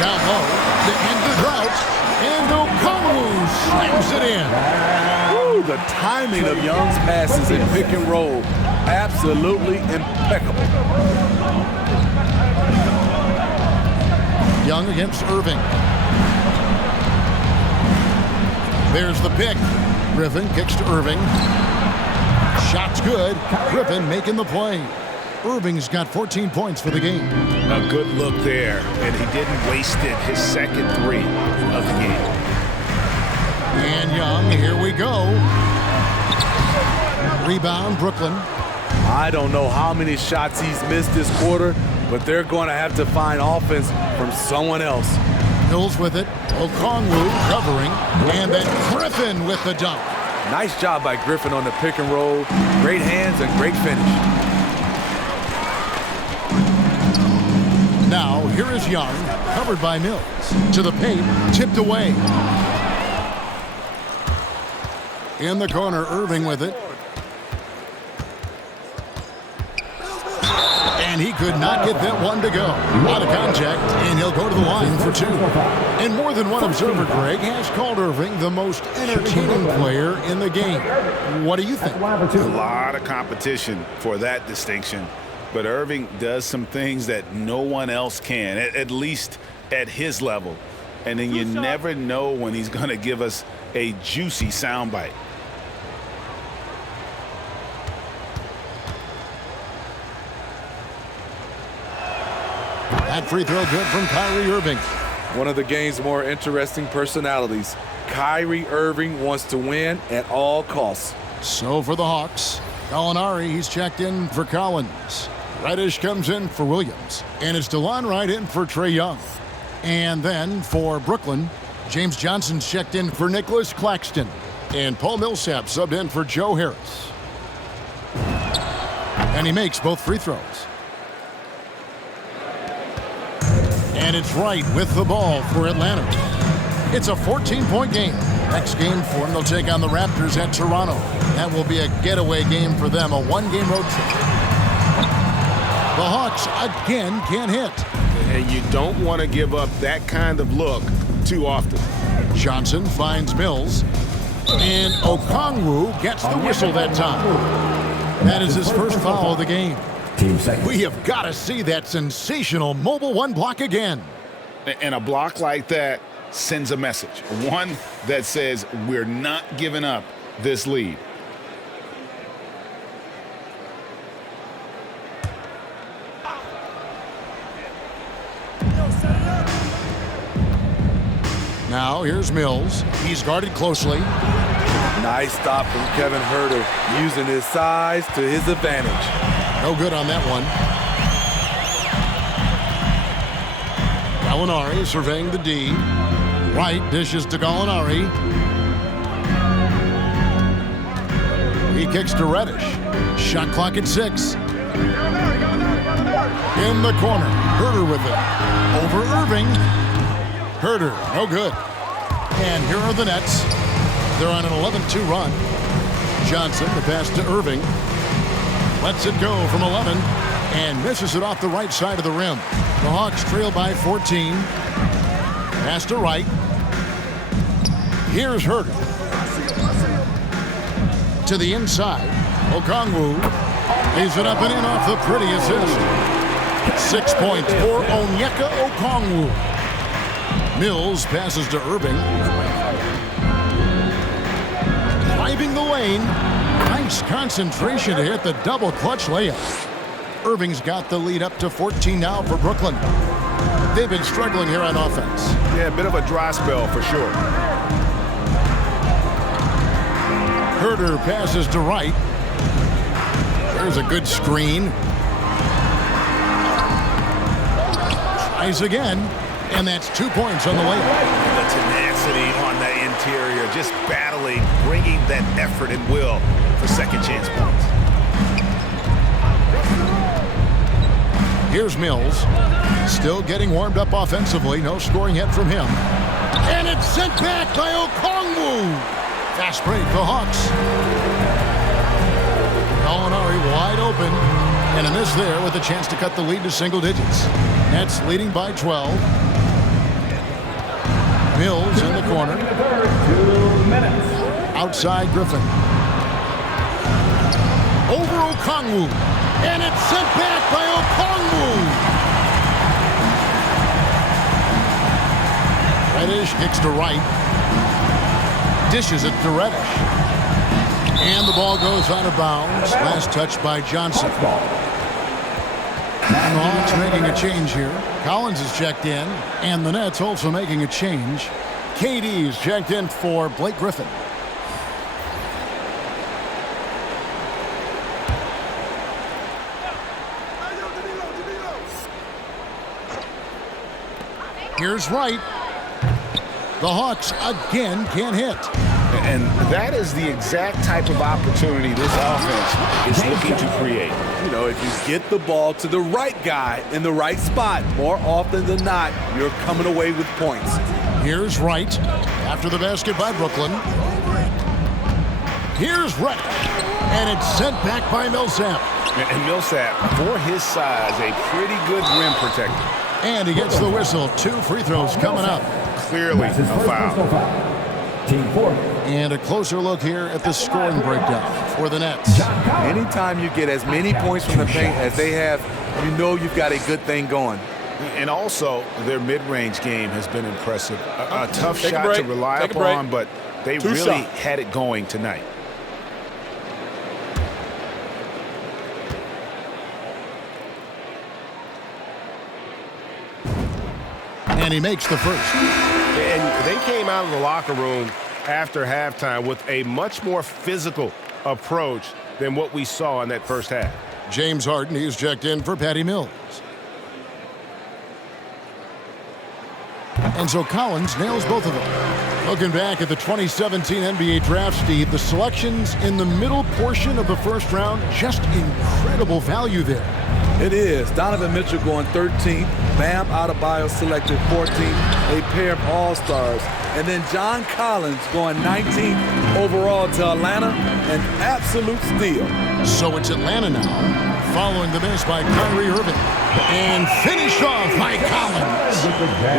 Down low, to end the drought, and Okongwu slams it in. Woo, the timing of Young's passes in pick and roll, absolutely impeccable. Young against Irving. There's the pick. Griffin kicks to Irving. Shot's good. Griffin making the play. Irving's got 14 points for the game. A good look there, and he didn't waste it. His second 3 of the game. And Young, here we go. Rebound, Brooklyn. I don't know how many shots he's missed this quarter, but they're going to have to find offense from someone else. Mills with it. Okongwu covering. And then Griffin with the dunk. Nice job by Griffin on the pick and roll. Great hands and great finish. Now, here is Young, covered by Mills. To the paint, tipped away. In the corner, Irving with it. And he could not get that one to go. Out of contact, and he'll go to the line for 2. And more than one observer, Greg, has called Irving the most entertaining player in the game. What do you think? A lot of competition for that distinction. But Irving does some things that no one else can, at least at his level. And then you never know when he's going to give us a juicy soundbite. That free throw good from Kyrie Irving. One of the game's more interesting personalities. Kyrie Irving wants to win at all costs. So for the Hawks, Gallinari, he's checked in for Collins. Reddish comes in for Williams. And it's DeLon Wright in for Trae Young. And then for Brooklyn, James Johnson's checked in for Nicholas Claxton. And Paul Millsap subbed in for Joe Harris. And he makes both free throws. And it's Wright with the ball for Atlanta. It's a 14-point game. Next game for them, they'll take on the Raptors at Toronto. That will be a getaway game for them, a 1-game road trip. The Hawks again can't hit. And you don't want to give up that kind of look too often. Johnson finds Mills. And Okongwu gets the whistle that time. That is his first foul of the game. We have got to see that sensational mobile 1 block again. And a block like that sends a message, one that says we're not giving up this lead. Now here's Mills. He's guarded closely. Nice stop from Kevin Huerter, using his size to his advantage. No good on that one. Gallinari surveying the D. Wright dishes to Gallinari. He kicks to Reddish. Shot clock at 6. In the corner. Huerter with it. Over Irving. Huerter, no good. And here are the Nets. They're on an 11-2 run. Johnson, the pass to Irving. Lets it go from 11 and misses it off the right side of the rim. The Hawks trail by 14. Pass to Wright. Here's Huerter. To the inside. Okongwu lays it up and in off the pretty assist. 6 points for Onyeka Okongwu. Mills passes to Irving. Driving the lane. Nice concentration to hit the double clutch layup. Irving's got the lead up to 14 now for Brooklyn. They've been struggling here on offense. Yeah, a bit of a dry spell for sure. Huerter passes to Wright. There's a good screen. Tries again, and that's 2 points on the layup. The tenacity on the interior, just battling, bringing that effort and will for second chance points. Here's Mills. Still getting warmed up offensively. No scoring yet from him. And it's sent back by Okongwu. Fast break, the Hawks. Gallinari wide open. And a miss there with a chance to cut the lead to single digits. Nets leading by 12. Mills in the corner. 2 minutes. Outside Griffin. Over Okongwu. And it's sent back by Okongwu. Reddish kicks to Wright. Dishes it to Reddish. And the ball goes out of bounds. Last touch by Johnson. And the Hawks making a change here. Collins is checked in. And the Nets also making a change. KD is checked in for Blake Griffin. Here's Wright. The Hawks again can't hit. And that is the exact type of opportunity this offense is looking to create. You know, if you get the ball to the right guy in the right spot, more often than not, you're coming away with points. Here's Wright after the basket by Brooklyn. Here's Reddish. And it's sent back by Millsap. And Millsap, for his size, a pretty good rim protector. And he gets the whistle. 2 free throws coming up. Clearly a foul. Team 4. And a closer look here at the scoring breakdown for the Nets. Anytime you get as many points from the paint as they have, you know you've got a good thing going. And also, their mid-range game has been impressive. A tough shot to rely upon, but they really had it going tonight. And he makes the first. And they came out of the locker room after halftime with a much more physical approach than what we saw in that first half. James Harden, he's checked in for Patty Mills. And so Collins nails both of them. Looking back at the 2017 NBA Draft, Steve, the selections in the middle portion of the first round, just incredible value there. It is. Donovan Mitchell going 13th. Bam Adebayo selected 14th. A pair of all-stars. And then John Collins going 19th overall to Atlanta. An absolute steal. So it's Atlanta now, following the miss by Kyrie Irving. And finished off by Collins.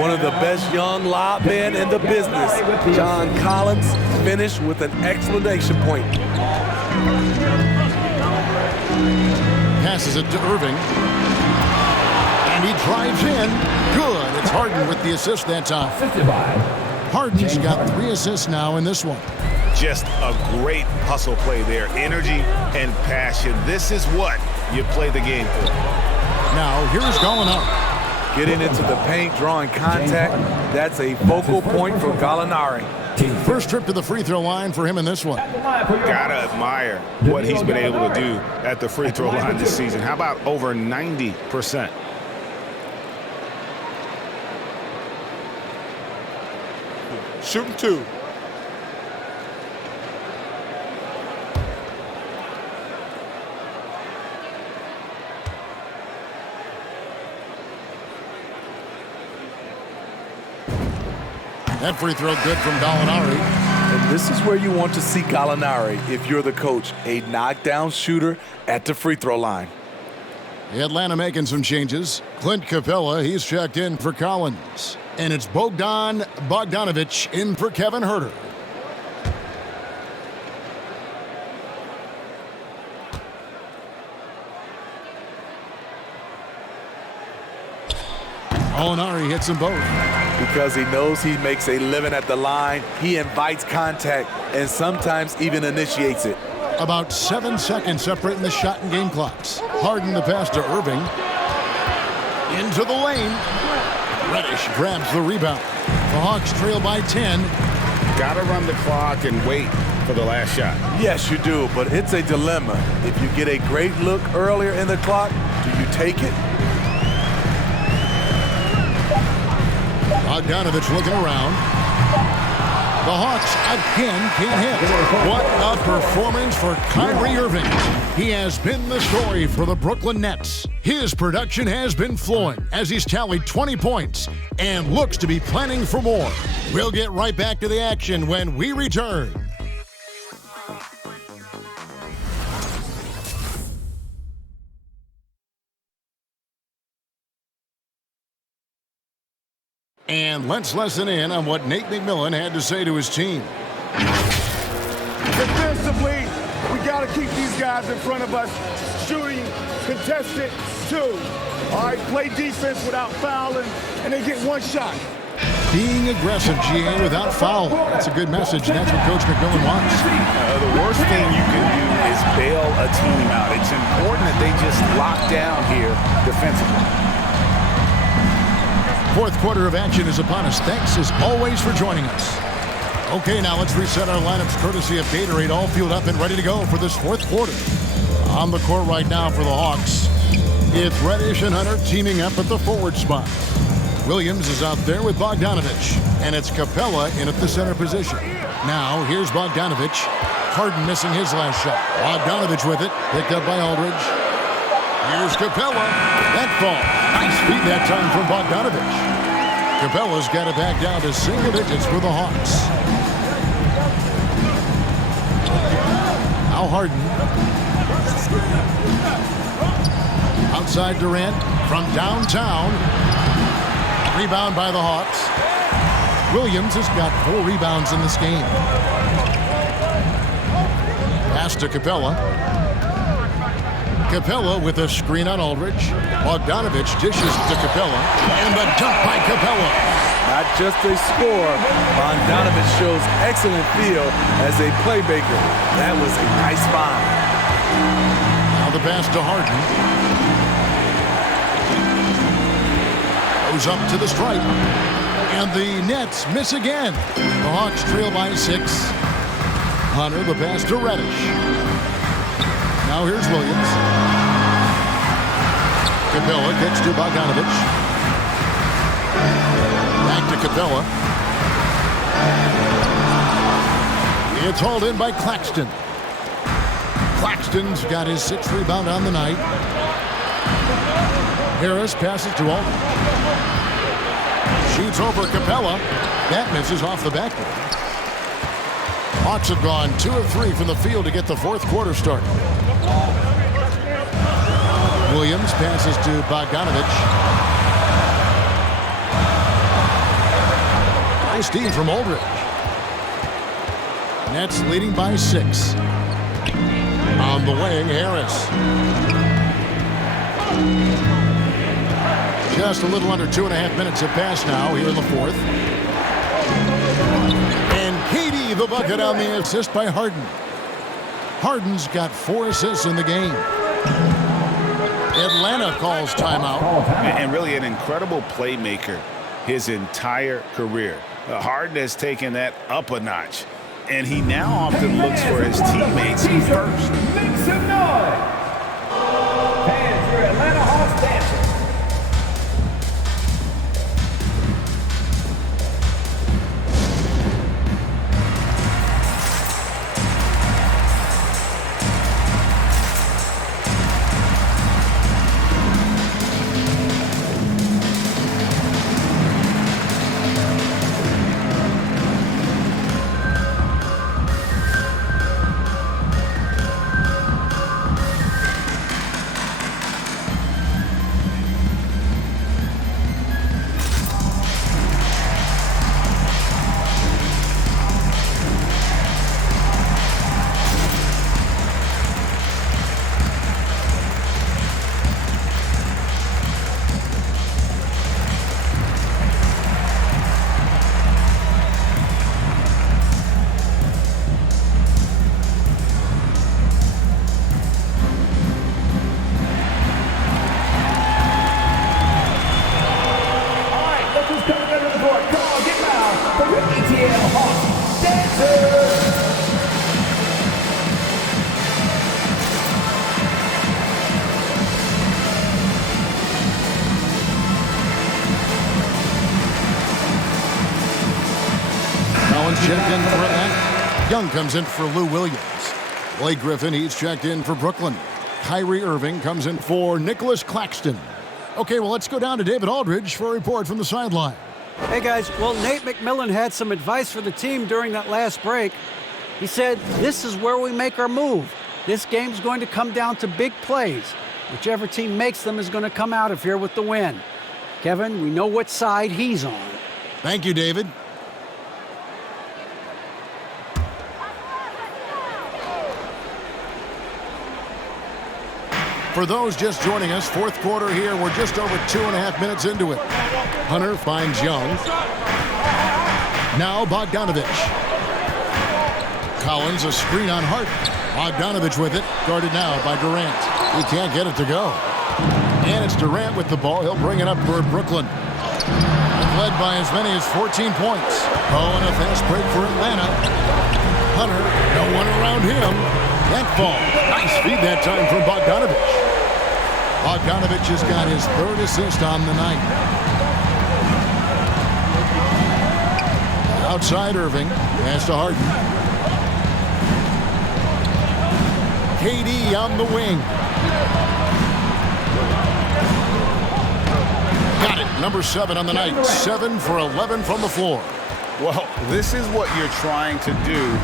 One of the best young lob men in the business. John Collins finished with an exclamation point. Passes it to Irving. And he drives in. Good. It's Harden with the assist that time. Assisted by Harden's got 3 assists now in this one. Just a great hustle play there. Energy and passion. This is what you play the game for. Now, here's Gallinari. Getting into the paint, drawing contact. That's a focal point for Gallinari. First trip to the free throw line for him in this one. Gotta admire what he's been able to do at the free throw line this season. How about over 90%? Shooting 2. That free throw good from Gallinari. And this is where you want to see Gallinari if you're the coach. A knockdown shooter at the free throw line. Atlanta making some changes. Clint Capella, he's checked in for Collins. And it's Bogdan Bogdanovic in for Kevin Huerter. Gallinari hits them both. Because he knows he makes a living at the line, he invites contact and sometimes even initiates it. About 7 seconds separating the shot and game clocks. Harden the pass to Irving. Into the lane. Reddish grabs the rebound. The Hawks trail by 10. Gotta run the clock and wait for the last shot. Yes, you do, but it's a dilemma. If you get a great look earlier in the clock, do you take it? Bogdanovic looking around. The Hawks again can't hit. What a performance for Kyrie Irving. He has been the story for the Brooklyn Nets. His production has been flowing as he's tallied 20 points and looks to be planning for more. We'll get right back to the action when we return. And let's listen in on what Nate McMillan had to say to his team. Defensively, we got to keep these guys in front of us shooting contested 2. All right, play defense without fouling, and they get 1 shot. Being aggressive, GA, without foul. That's a good message, and that's what Coach McMillan wants. The worst thing you can do is bail a team out. It's important that they just lock down here defensively. Fourth quarter of action is upon us. Thanks, as always, for joining us. Okay, now let's reset our lineups courtesy of Gatorade, all fueled up and ready to go for this fourth quarter. On the court right now for the Hawks, it's Reddish and Hunter teaming up at the forward spot. Williams is out there with Bogdanovic, and it's Capella in at the center position. Now, here's Bogdanovic. Harden missing his last shot. Bogdanovic with it, picked up by Aldridge. Here's Capella. That ball. Nice feed that time from Bogdanovic. Capella's got it back down to single digits for the Hawks. Now Harden. Outside Durant from downtown. Rebound by the Hawks. Williams has got 4 rebounds in this game. Pass to Capella. Capella with a screen on Aldridge. Bogdanovic dishes to Capella. And the dunk by Capella. Not just a score, Bogdanovic shows excellent feel as a playmaker. That was a nice find. Now the pass to Harden. Goes up to the stripe. And the Nets miss again. The Hawks trail by 6. Hunter the pass to Reddish. Now here's Williams. Capella gets to Bogdanovic. Back to Capella. It's hauled in by Claxton. Claxton's got his 6th rebound on the night. Harris passes to Aldridge. Shoots over Capella. That misses off the backboard. Hawks have gone 2 of 3 from the field to get the fourth quarter started. Williams passes to Bogdanovic. Nice steal from Aldridge. Nets leading by 6. On the way, Harris. Just a little under 2.5 minutes have passed now here in the fourth. And Katie the bucket on the assist by Harden. Harden's got 4 assists in the game. Atlanta calls timeout. And really an incredible playmaker his entire career. Harden has taken that up a notch. And he now often looks for his teammates first. Make some noise. Fans, your Atlanta Hawks dancers. Checked in for Atlanta. Young comes in for Lou Williams. Blake Griffin, he's checked in for Brooklyn. Kyrie Irving comes in for Nicholas Claxton. Okay, well, let's go down to David Aldridge for a report from the sideline. Hey, guys. Well, Nate McMillan had some advice for the team during that last break. He said, this is where we make our move. This game's going to come down to big plays. Whichever team makes them is going to come out of here with the win. Kevin, we know what side he's on. Thank you, David. For those just joining us, fourth quarter here. We're just over 2.5 minutes into it. Hunter finds Young. Now Bogdanovich. Collins, a screen on Harden. Bogdanovich with it. Guarded now by Durant. He can't get it to go. And it's Durant with the ball. He'll bring it up for Brooklyn. Led by as many as 14 points. Oh, and a fast break for Atlanta. Hunter, no one around him. That ball. Nice feed that time from Bogdanovich. Bogdanovich has got his 3rd assist on the night. Outside Irving. Pass to Harden. KD on the wing. Got it. Number 7 on the night. 7 for 11 from the floor. Well, this is what you're trying to do.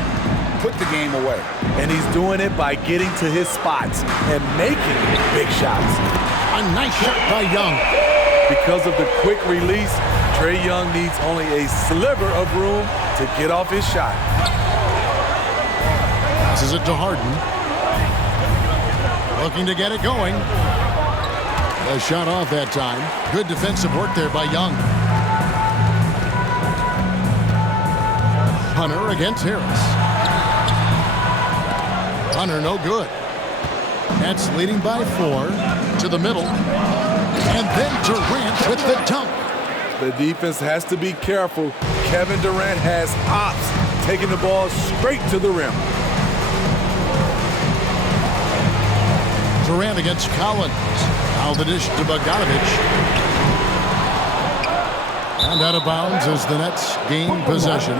Put the game away. And he's doing it by getting to his spots and making big shots. A nice shot by Young. Because of the quick release, Trae Young needs only a sliver of room to get off his shot. Passes it to Harden. Looking to get it going. A shot off that time. Good defensive work there by Young. Hunter against Harris. Hunter no good. That's leading by 4 to the middle. And then Durant with the dunk. The defense has to be careful. Kevin Durant has ops, taking the ball straight to the rim. Durant against Collins. Now the dish to Bogdanovich. And out of bounds as the Nets gain possession.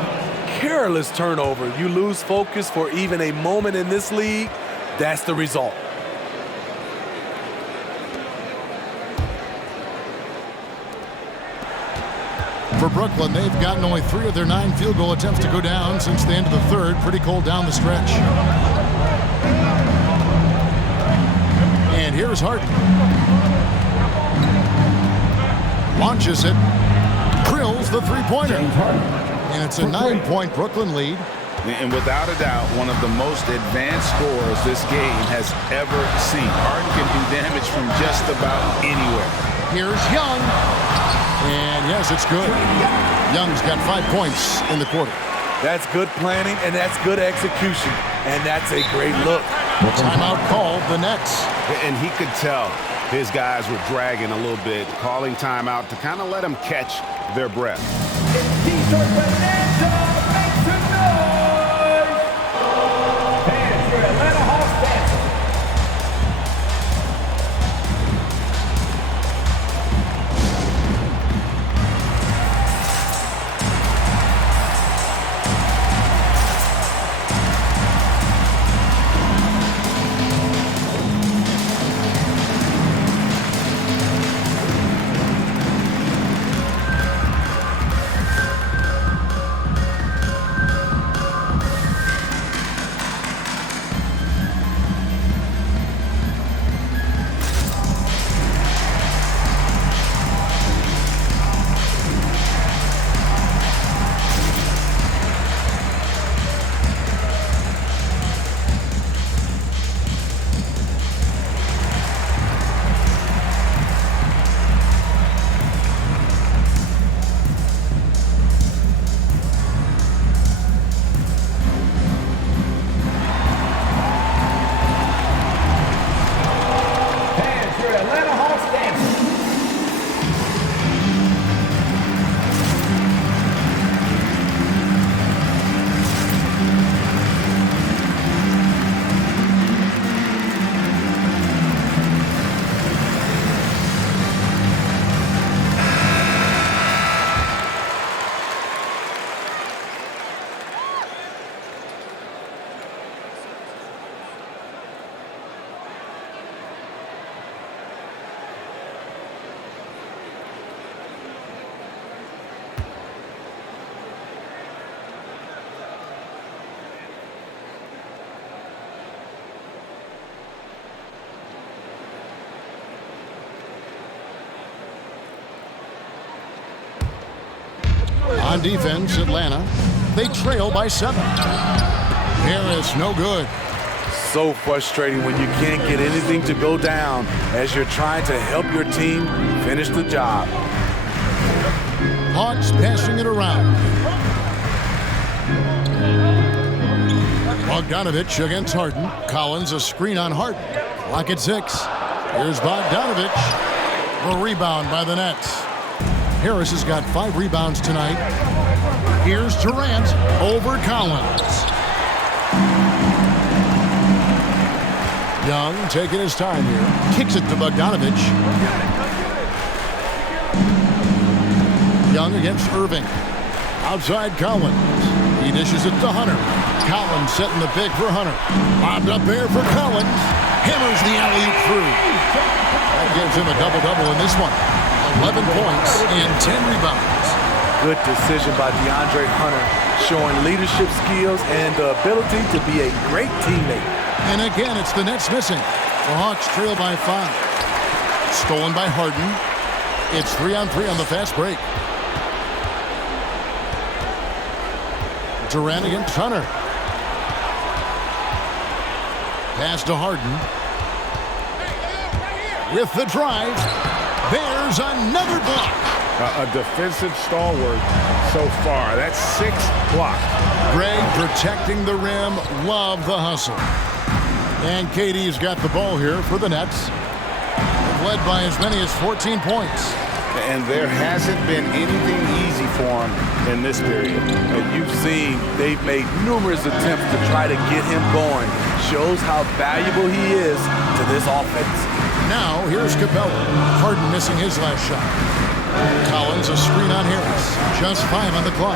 Careless turnover. You lose focus for even a moment in this league. That's the result. For Brooklyn, they've gotten only 3 of their 9 field goal attempts to go down since the end of the 3rd. Pretty cold down the stretch. And here's Harden. Launches it. Drills the three-pointer. And it's a 9-point Brooklyn lead. And without a doubt, one of the most advanced scorers this game has ever seen. Harden can do damage from just about anywhere. Here's Young. And yes, it's good. Young's got 5 points in the quarter. That's good planning, and that's good execution. And that's a great look. Timeout called the Nets. And he could tell his guys were dragging a little bit, calling timeout to kind of let them catch their breath. Detroit Bonanza makes some noise. Fans, your Atlanta Hawks dancing. On defense, Atlanta, they trail by 7. Harris, no good. So frustrating when you can't get anything to go down as you're trying to help your team finish the job. Hawks passing it around. Bogdanovich against Harden. Collins a screen on Harden. Lock at 6. Here's Bogdanovich. The rebound by the Nets. Harris has got 5 rebounds tonight. Here's Durant over Collins. Young taking his time here. Kicks it to Bogdanovich. Young against Irving. Outside Collins. He dishes it to Hunter. Collins setting the pick for Hunter. Lobbed up there for Collins. Hammers the alley-oop through. That gives him a double-double in this one. 11 points and 10 rebounds. Good decision by DeAndre Hunter, showing leadership skills and the ability to be a great teammate. And again, it's the Nets missing. The Hawks trail by 5. Stolen by Harden. It's 3-on-3 on the fast break. Durant against Hunter. Pass to Harden. With the drive. There's another block. A defensive stalwart so far. That's 6 blocks. Greg protecting the rim. Love the hustle. And KD's got the ball here for the Nets. Led by as many as 14 points. And there hasn't been anything easy for him in this period. You've seen they've made numerous attempts to try to get him going. Shows how valuable he is to this offense. Now, here's Capella. Harden missing his last shot. Collins a screen on Harris. Just 5 on the clock.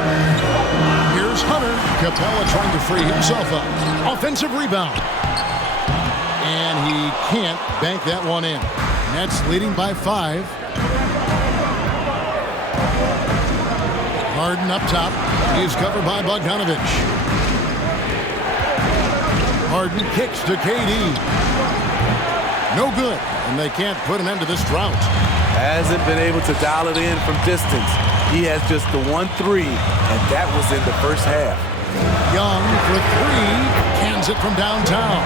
Here's Hunter. Capella trying to free himself up. Offensive rebound. And he can't bank that one in. Nets leading by 5. Harden up top. He's covered by Bogdanovich. Harden kicks to KD. No good. And they can't put an end to this drought. Hasn't been able to dial it in from distance. He has just the 1 3, and that was in the first half. Young for 3. Cans it from downtown.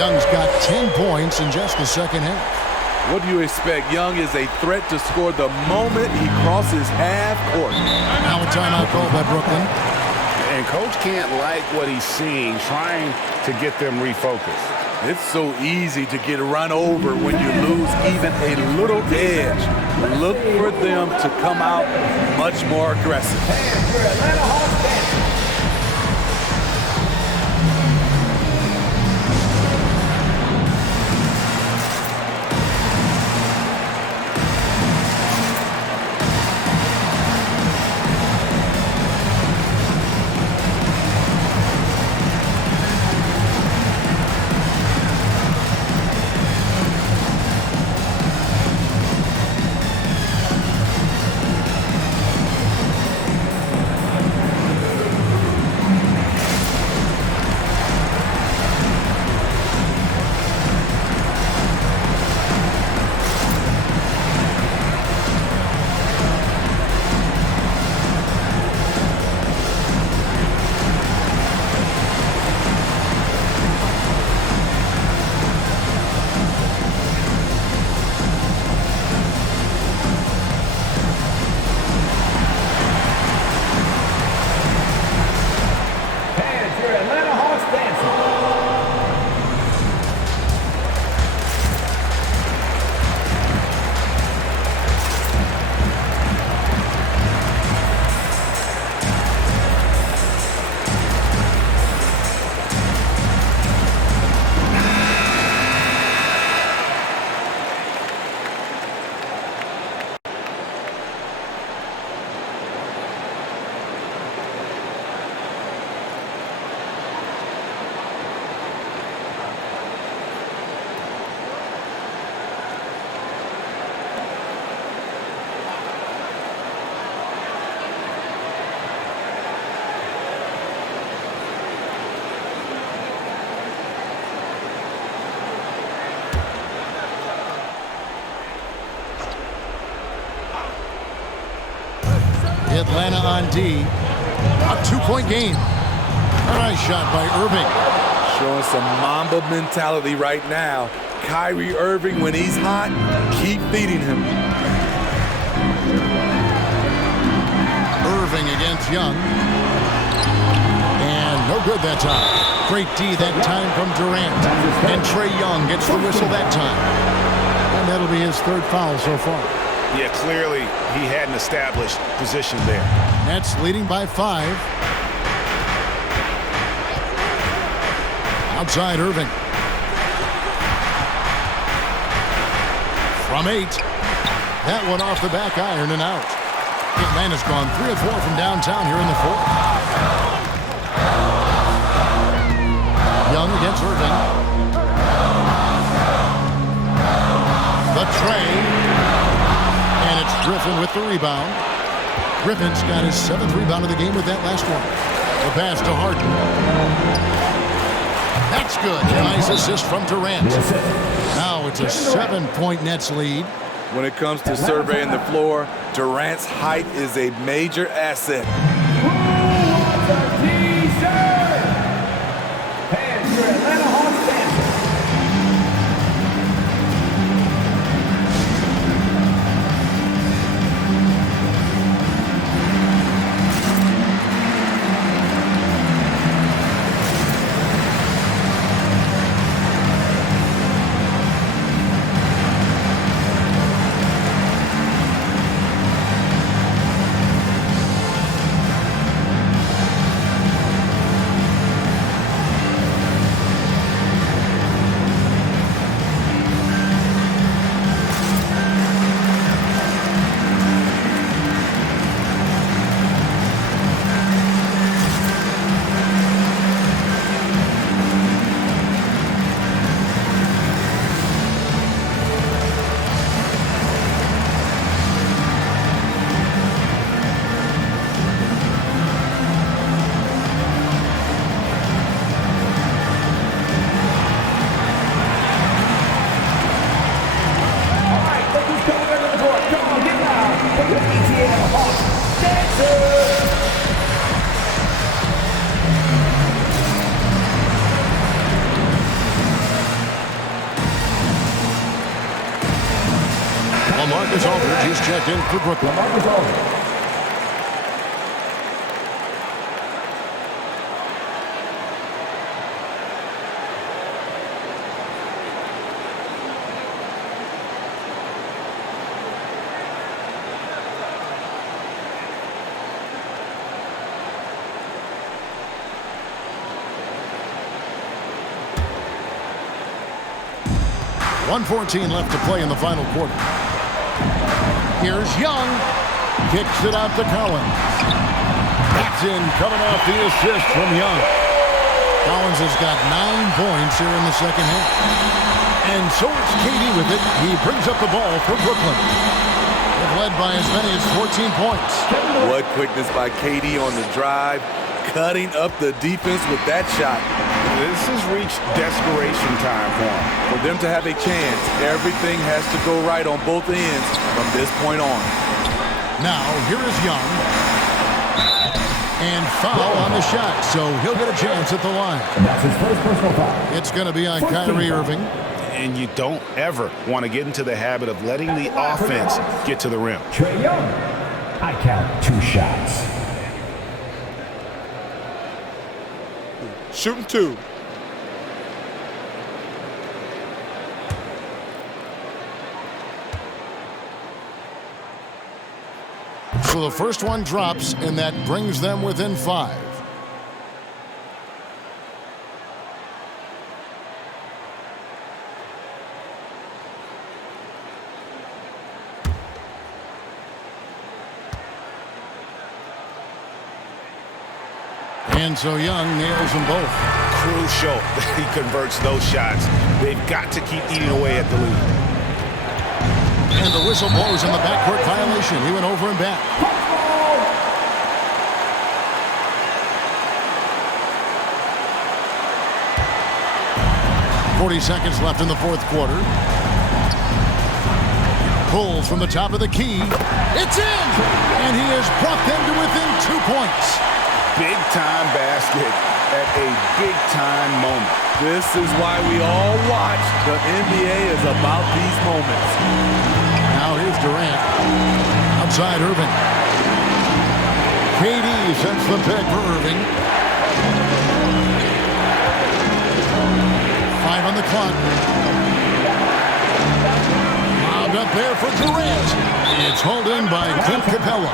Young's got 10 points in just the second half. What do you expect? Young is a threat to score the moment he crosses half court. Now a timeout called by Brooklyn. And coach can't like what he's seeing, trying to get them refocused. It's so easy to get run over when you lose even a little edge. Look for them to come out much more aggressive. Atlanta on D. A 2-point game. A nice shot by Irving. Showing some Mamba mentality right now. Kyrie Irving, when he's hot, keep feeding him. Irving against Young. And no good that time. Great D that time from Durant. And Trae Young gets the whistle that time. And that'll be his third foul so far. Yeah, clearly he had an established position there. Nets leading by 5. Outside Irving. From 8. That one off the back iron and out. Atlanta's gone 3 of 4 from downtown here in the fourth. Young against Irving. The Trae. And it's Griffin with the rebound. Griffin's got his 7th rebound of the game with that last one. The pass to Harden. That's good. Nice assist from Durant. Now it's a 7-point Nets lead. When it comes to surveying the floor, Durant's height is a major asset. checked in for Brooklyn. .114 left to play in the final quarter. Here's Young. Kicks it out to Collins. That's in, coming off the assist from Young. Collins has got 9 points here in the second half. And so it's KD with it. He brings up the ball for Brooklyn. They've led by as many as 14 points. What quickness by KD on the drive. Cutting up the defense with that shot. This has reached desperation time for them. For them to have a chance, everything has to go right on both ends from this point on. Now, here is Young. And foul on the shot, so he'll get a chance at the line. That's his first personal foul. It's going to be on Kyrie Irving. And you don't ever want to get into the habit of letting the offense get to the rim. Trae Young. I count 2 shots. Shooting 2. So the first one drops, and that brings them within 5. And so Young nails them both. Crucial that he converts those shots. They've got to keep eating away at the lead. And the whistle blows in the backcourt violation. He went over and back. 40 seconds left in the fourth quarter. Pulls from the top of the key. It's in! And he has brought them to within 2 points. Big-time basket at a big-time moment. This is why we all watch. The NBA is about these moments. Now here's Durant. Outside Irving. KD sets the pick for Irving. 5 on the clock. Lobbed up there for Durant. It's hauled in by Clint Capella.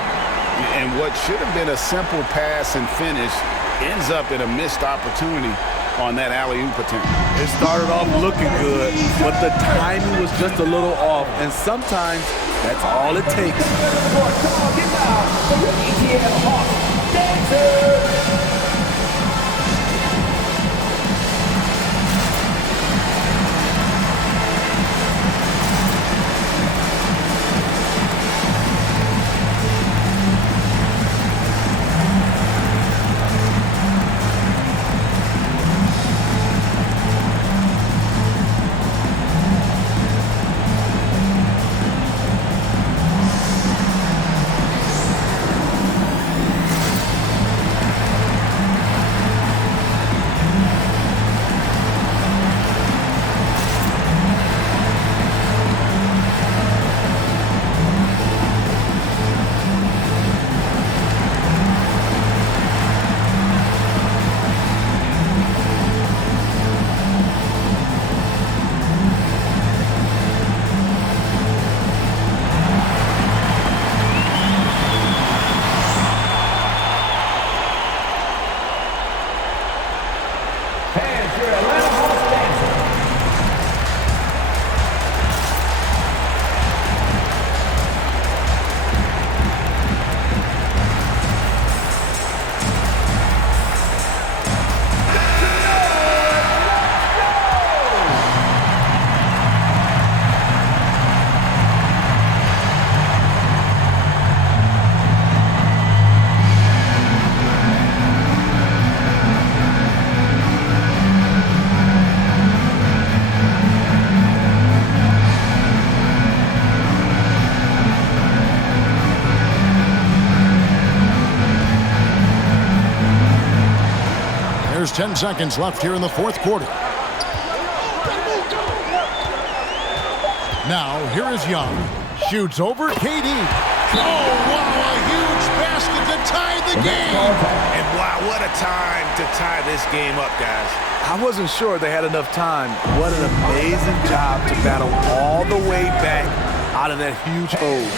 And what should have been a simple pass and finish ends up in a missed opportunity on that alley-oop attempt. It started off looking good, but the timing was just a little off, and sometimes that's all it takes. There's 10 seconds left here in the fourth quarter. Now, here is Young. Shoots over KD. Oh, wow, a huge basket to tie the game. And wow, what a time to tie this game up, guys. I wasn't sure they had enough time. What an amazing job to battle all the way back out of that huge hole.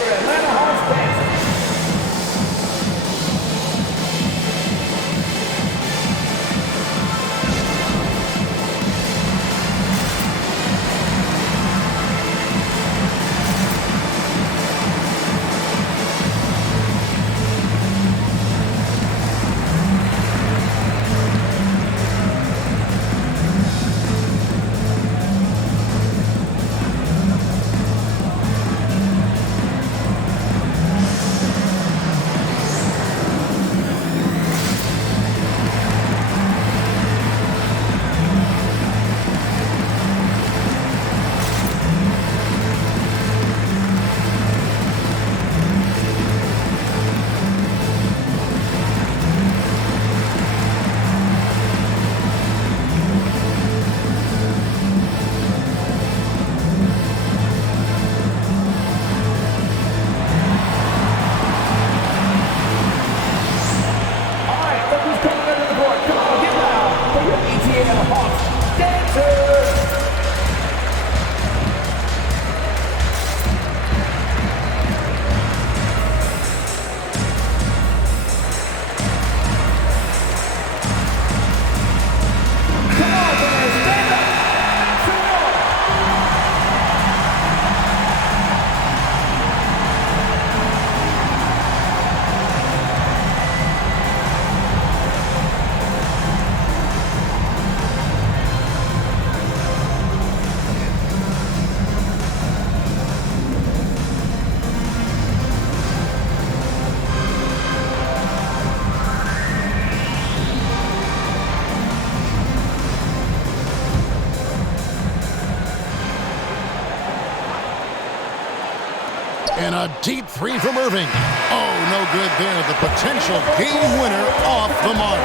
And a deep three from Irving. Oh, no good there. The potential game winner off the mark.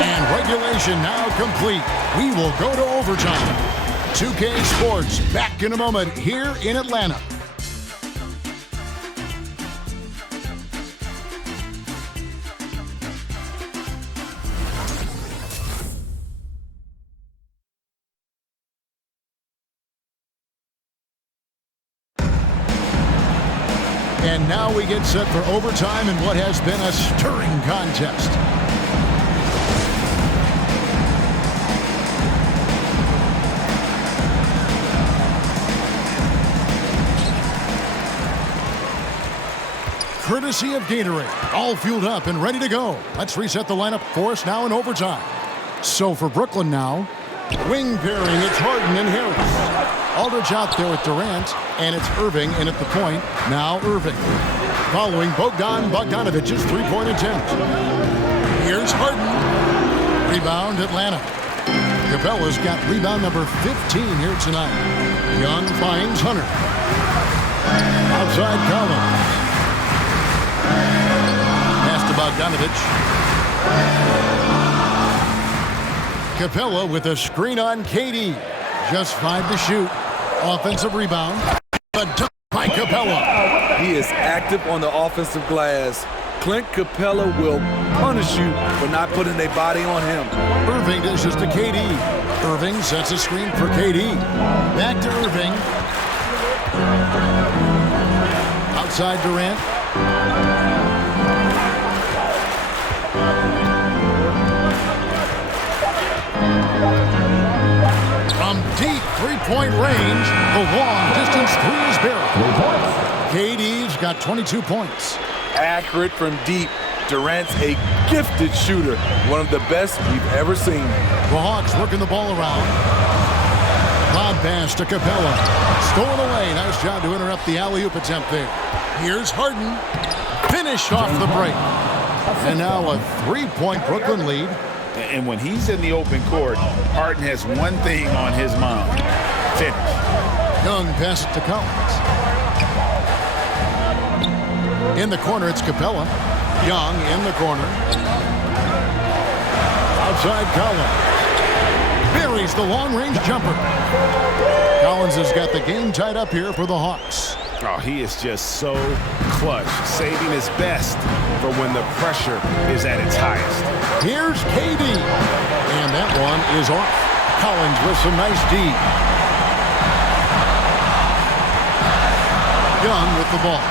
And regulation now complete. We will go to overtime. 2K Sports back in a moment here in Atlanta. And now we get set for overtime in what has been a stirring contest. Courtesy of Gatorade, all fueled up and ready to go. Let's reset the lineup for us now in overtime. So for Brooklyn now, wing pairing, it's Harden and Harris. Aldridge out there with Durant, and it's Irving in at the point. Now Irving. Following Bogdanovic's three-point attempt. Here's Harden. Rebound, Atlanta. Capella's got rebound number 15 here tonight. Young finds Hunter. Outside Collins. Pass to Bogdanovich. Capella with a screen on KD. Just 5 to shoot. Offensive rebound. A dunk by Capella. He is active on the offensive glass. Clint Capella will punish you for not putting their body on him. Irving dishes to KD. Irving sets a screen for KD. Back to Irving. Outside Durant. From deep three-point range, the long-distance three is buried. KD's got 22 points. Accurate from deep. Durant's a gifted shooter, one of the best we've ever seen. The Hawks working the ball around. Lob pass to Capella. Stolen away. Nice job to interrupt the alley-oop attempt there. Here's Harden. Finished off the break. And now a three-point Brooklyn lead. And when he's in the open court, Harden has one thing on his mind. Finish. Young pass it to Collins. In the corner, it's Capella. Young in the corner. Outside Collins. Buries the long-range jumper. Collins has got the game tied up here for the Hawks. Oh, he is just so clutch, saving his best for when the pressure is at its highest. Here's KD. And that one is off. Collins with some nice D. Young with the ball.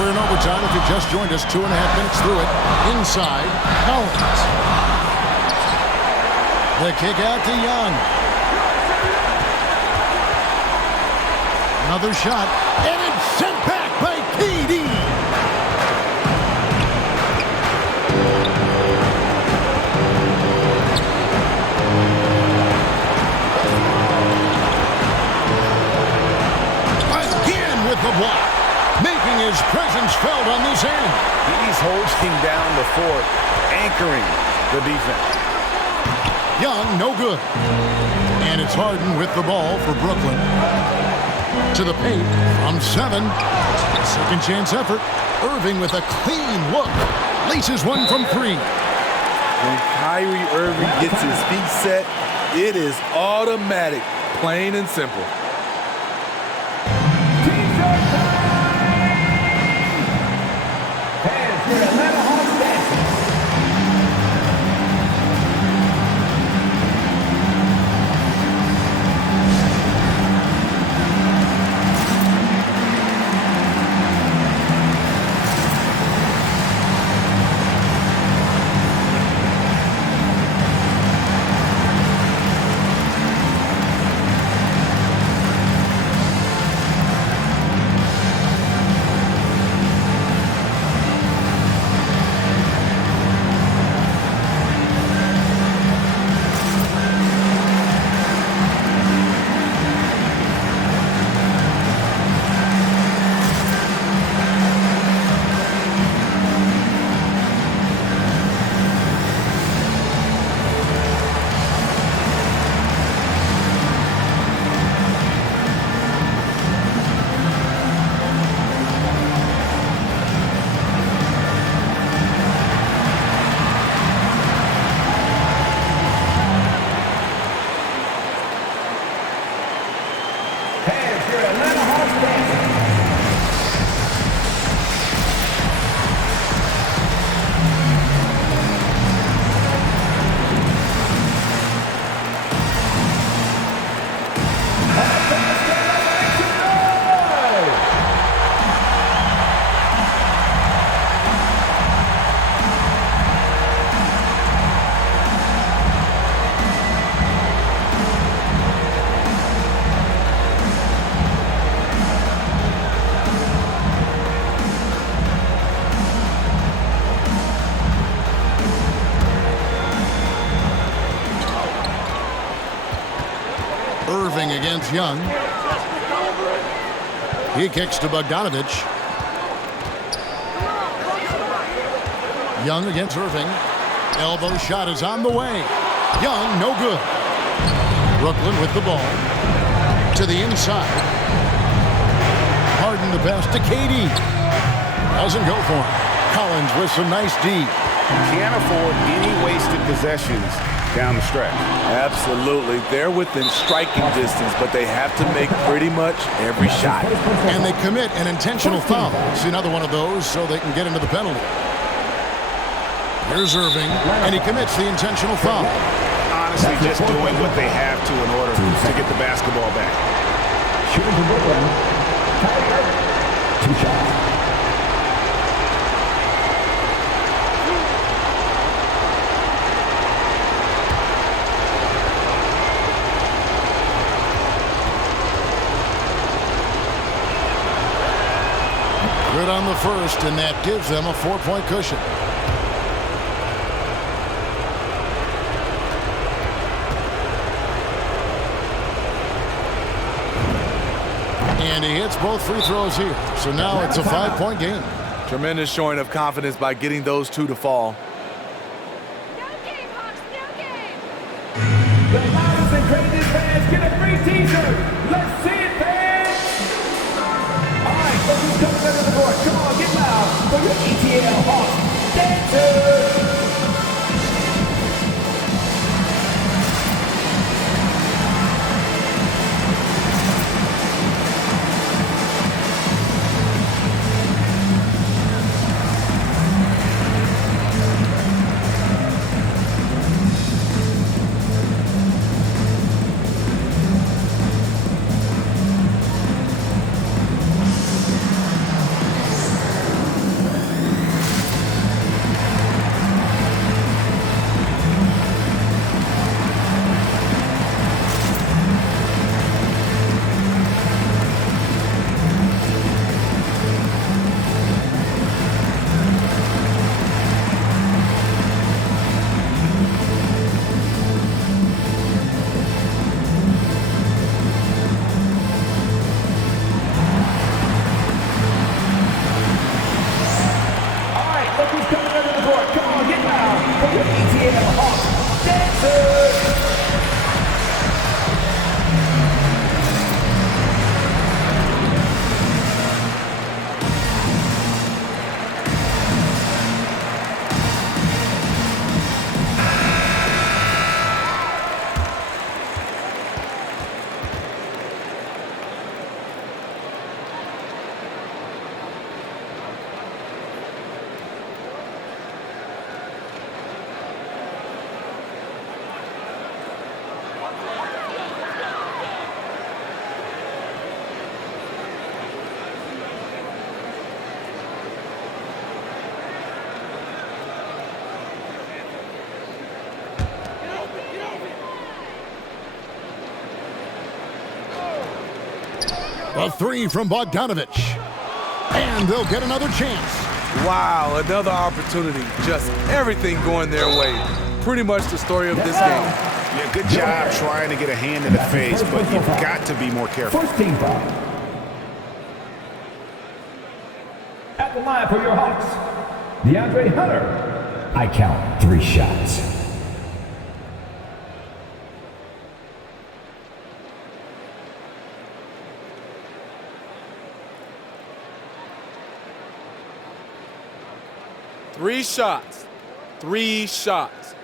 We're in overtime. If you just joined us, 2.5 minutes through it. Inside, Collins. The kick out to Young. Another shot, and it's sent back by KD. Again with the block, making his presence felt on this end. He's holding down the fort, anchoring the defense. Young, no good. And it's Harden with the ball for Brooklyn. To the paint from 7. Second chance effort. Irving with a clean look. Laces one from 3. When Kyrie Irving gets his feet set, it is automatic, plain and simple. Irving against Young. He kicks to Bogdanovic. Young against Irving. Elbow shot is on the way. Young, no good. Brooklyn with the ball. To the inside. Harden the pass to KD. Doesn't go for him. Collins with some nice D. Can't afford any wasted possessions down the stretch. Absolutely. They're within striking distance, but they have to make pretty much every shot. And they commit an intentional foul. See another one of those so they can get into the penalty. Here's Irving, and he commits the intentional foul. Honestly, just doing what they have to in order to get the basketball back. Shooting for Brooklyn, Kyrie Irving. 2 shots. Good on the first, and that gives them a 4-point cushion. And he hits both free throws here. So now it's a 5-point game. Tremendous showing of confidence by getting those 2 to fall. No game, Hawks, no game. The loudest and greatest fans get a free t-shirt. Let's see it, fans. All right, folks, who's coming under the court? Come on, get loud for your ETL Hawks dancers. A three from Bogdanovich. And they'll get another chance. Wow, another opportunity. Just everything going their way. Pretty much the story of this game. Yeah, good job trying to get a hand in the face, but you've got to be more careful. First team foul. At the line for your Hawks, DeAndre Hunter. I count 3 shots. Three shots. 3 shots.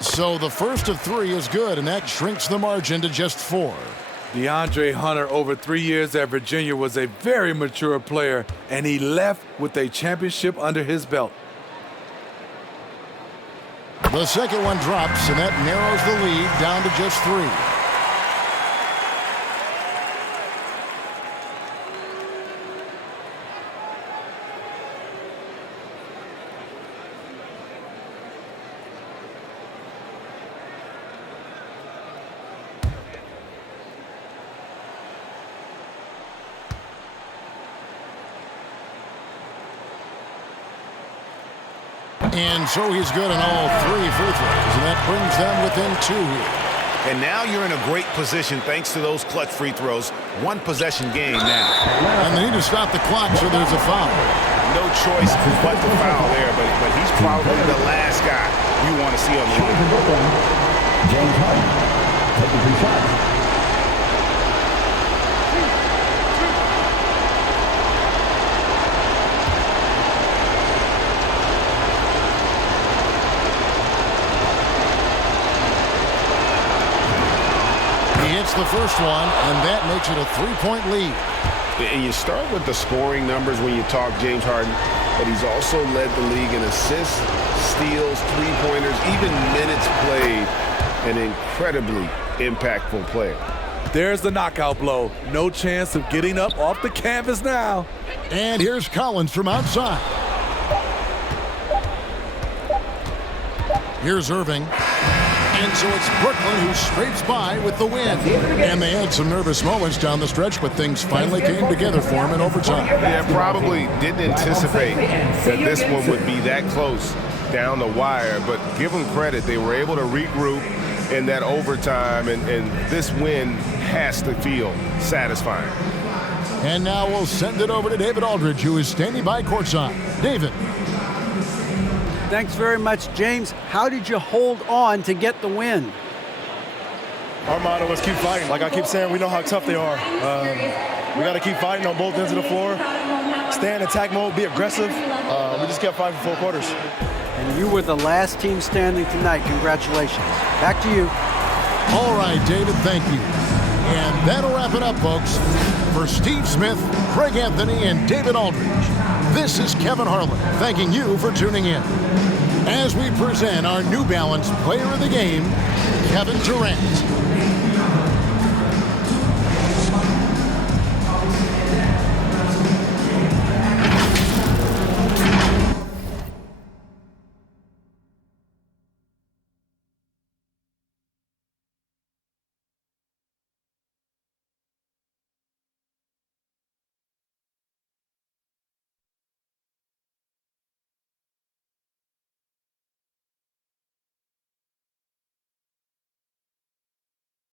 So the first of 3 is good, and that shrinks the margin to just 4. DeAndre Hunter, over 3 years at Virginia, was a very mature player, and he left with a championship under his belt. The second one drops, and that narrows the lead down to just 3. And so he's good on all 3 free throws, and that brings them within 2 here. And now you're in a great position thanks to those clutch free throws. 1 possession game now. And they need to stop the clock, so there's a foul. No choice but to foul there, but he's probably the last guy you want to see on the line. James Harden taking 3 shots. The first one, and that makes it a 3-point lead. And you start with the scoring numbers when you talk James Harden, but he's also led the league in assists, steals, three-pointers, even minutes played. An incredibly impactful player. There's the knockout blow. No chance of getting up off the canvas now. And here's Collins from outside. Here's Irving. And so it's Brooklyn who scrapes by with the win. And they had some nervous moments down the stretch, but things finally came together for them in overtime. Yeah, probably didn't anticipate that this one would be that close down the wire, but give them credit. They were able to regroup in that overtime, and this win has to feel satisfying. And now we'll send it over to David Aldridge, who is standing by courtside. David. Thanks very much, James. How did you hold on to get the win? Our motto is keep fighting. Like I keep saying, we know how tough they are. We got to keep fighting on both ends of the floor. Stay in attack mode, be aggressive. We just kept fighting for 4 quarters. And you were the last team standing tonight. Congratulations. Back to you. All right, David, thank you. And that'll wrap it up, folks. For Steve Smith, Craig Anthony, and David Aldridge, this is Kevin Harlan thanking you for tuning in. As we present our New Balance Player of the Game, Kevin Durant.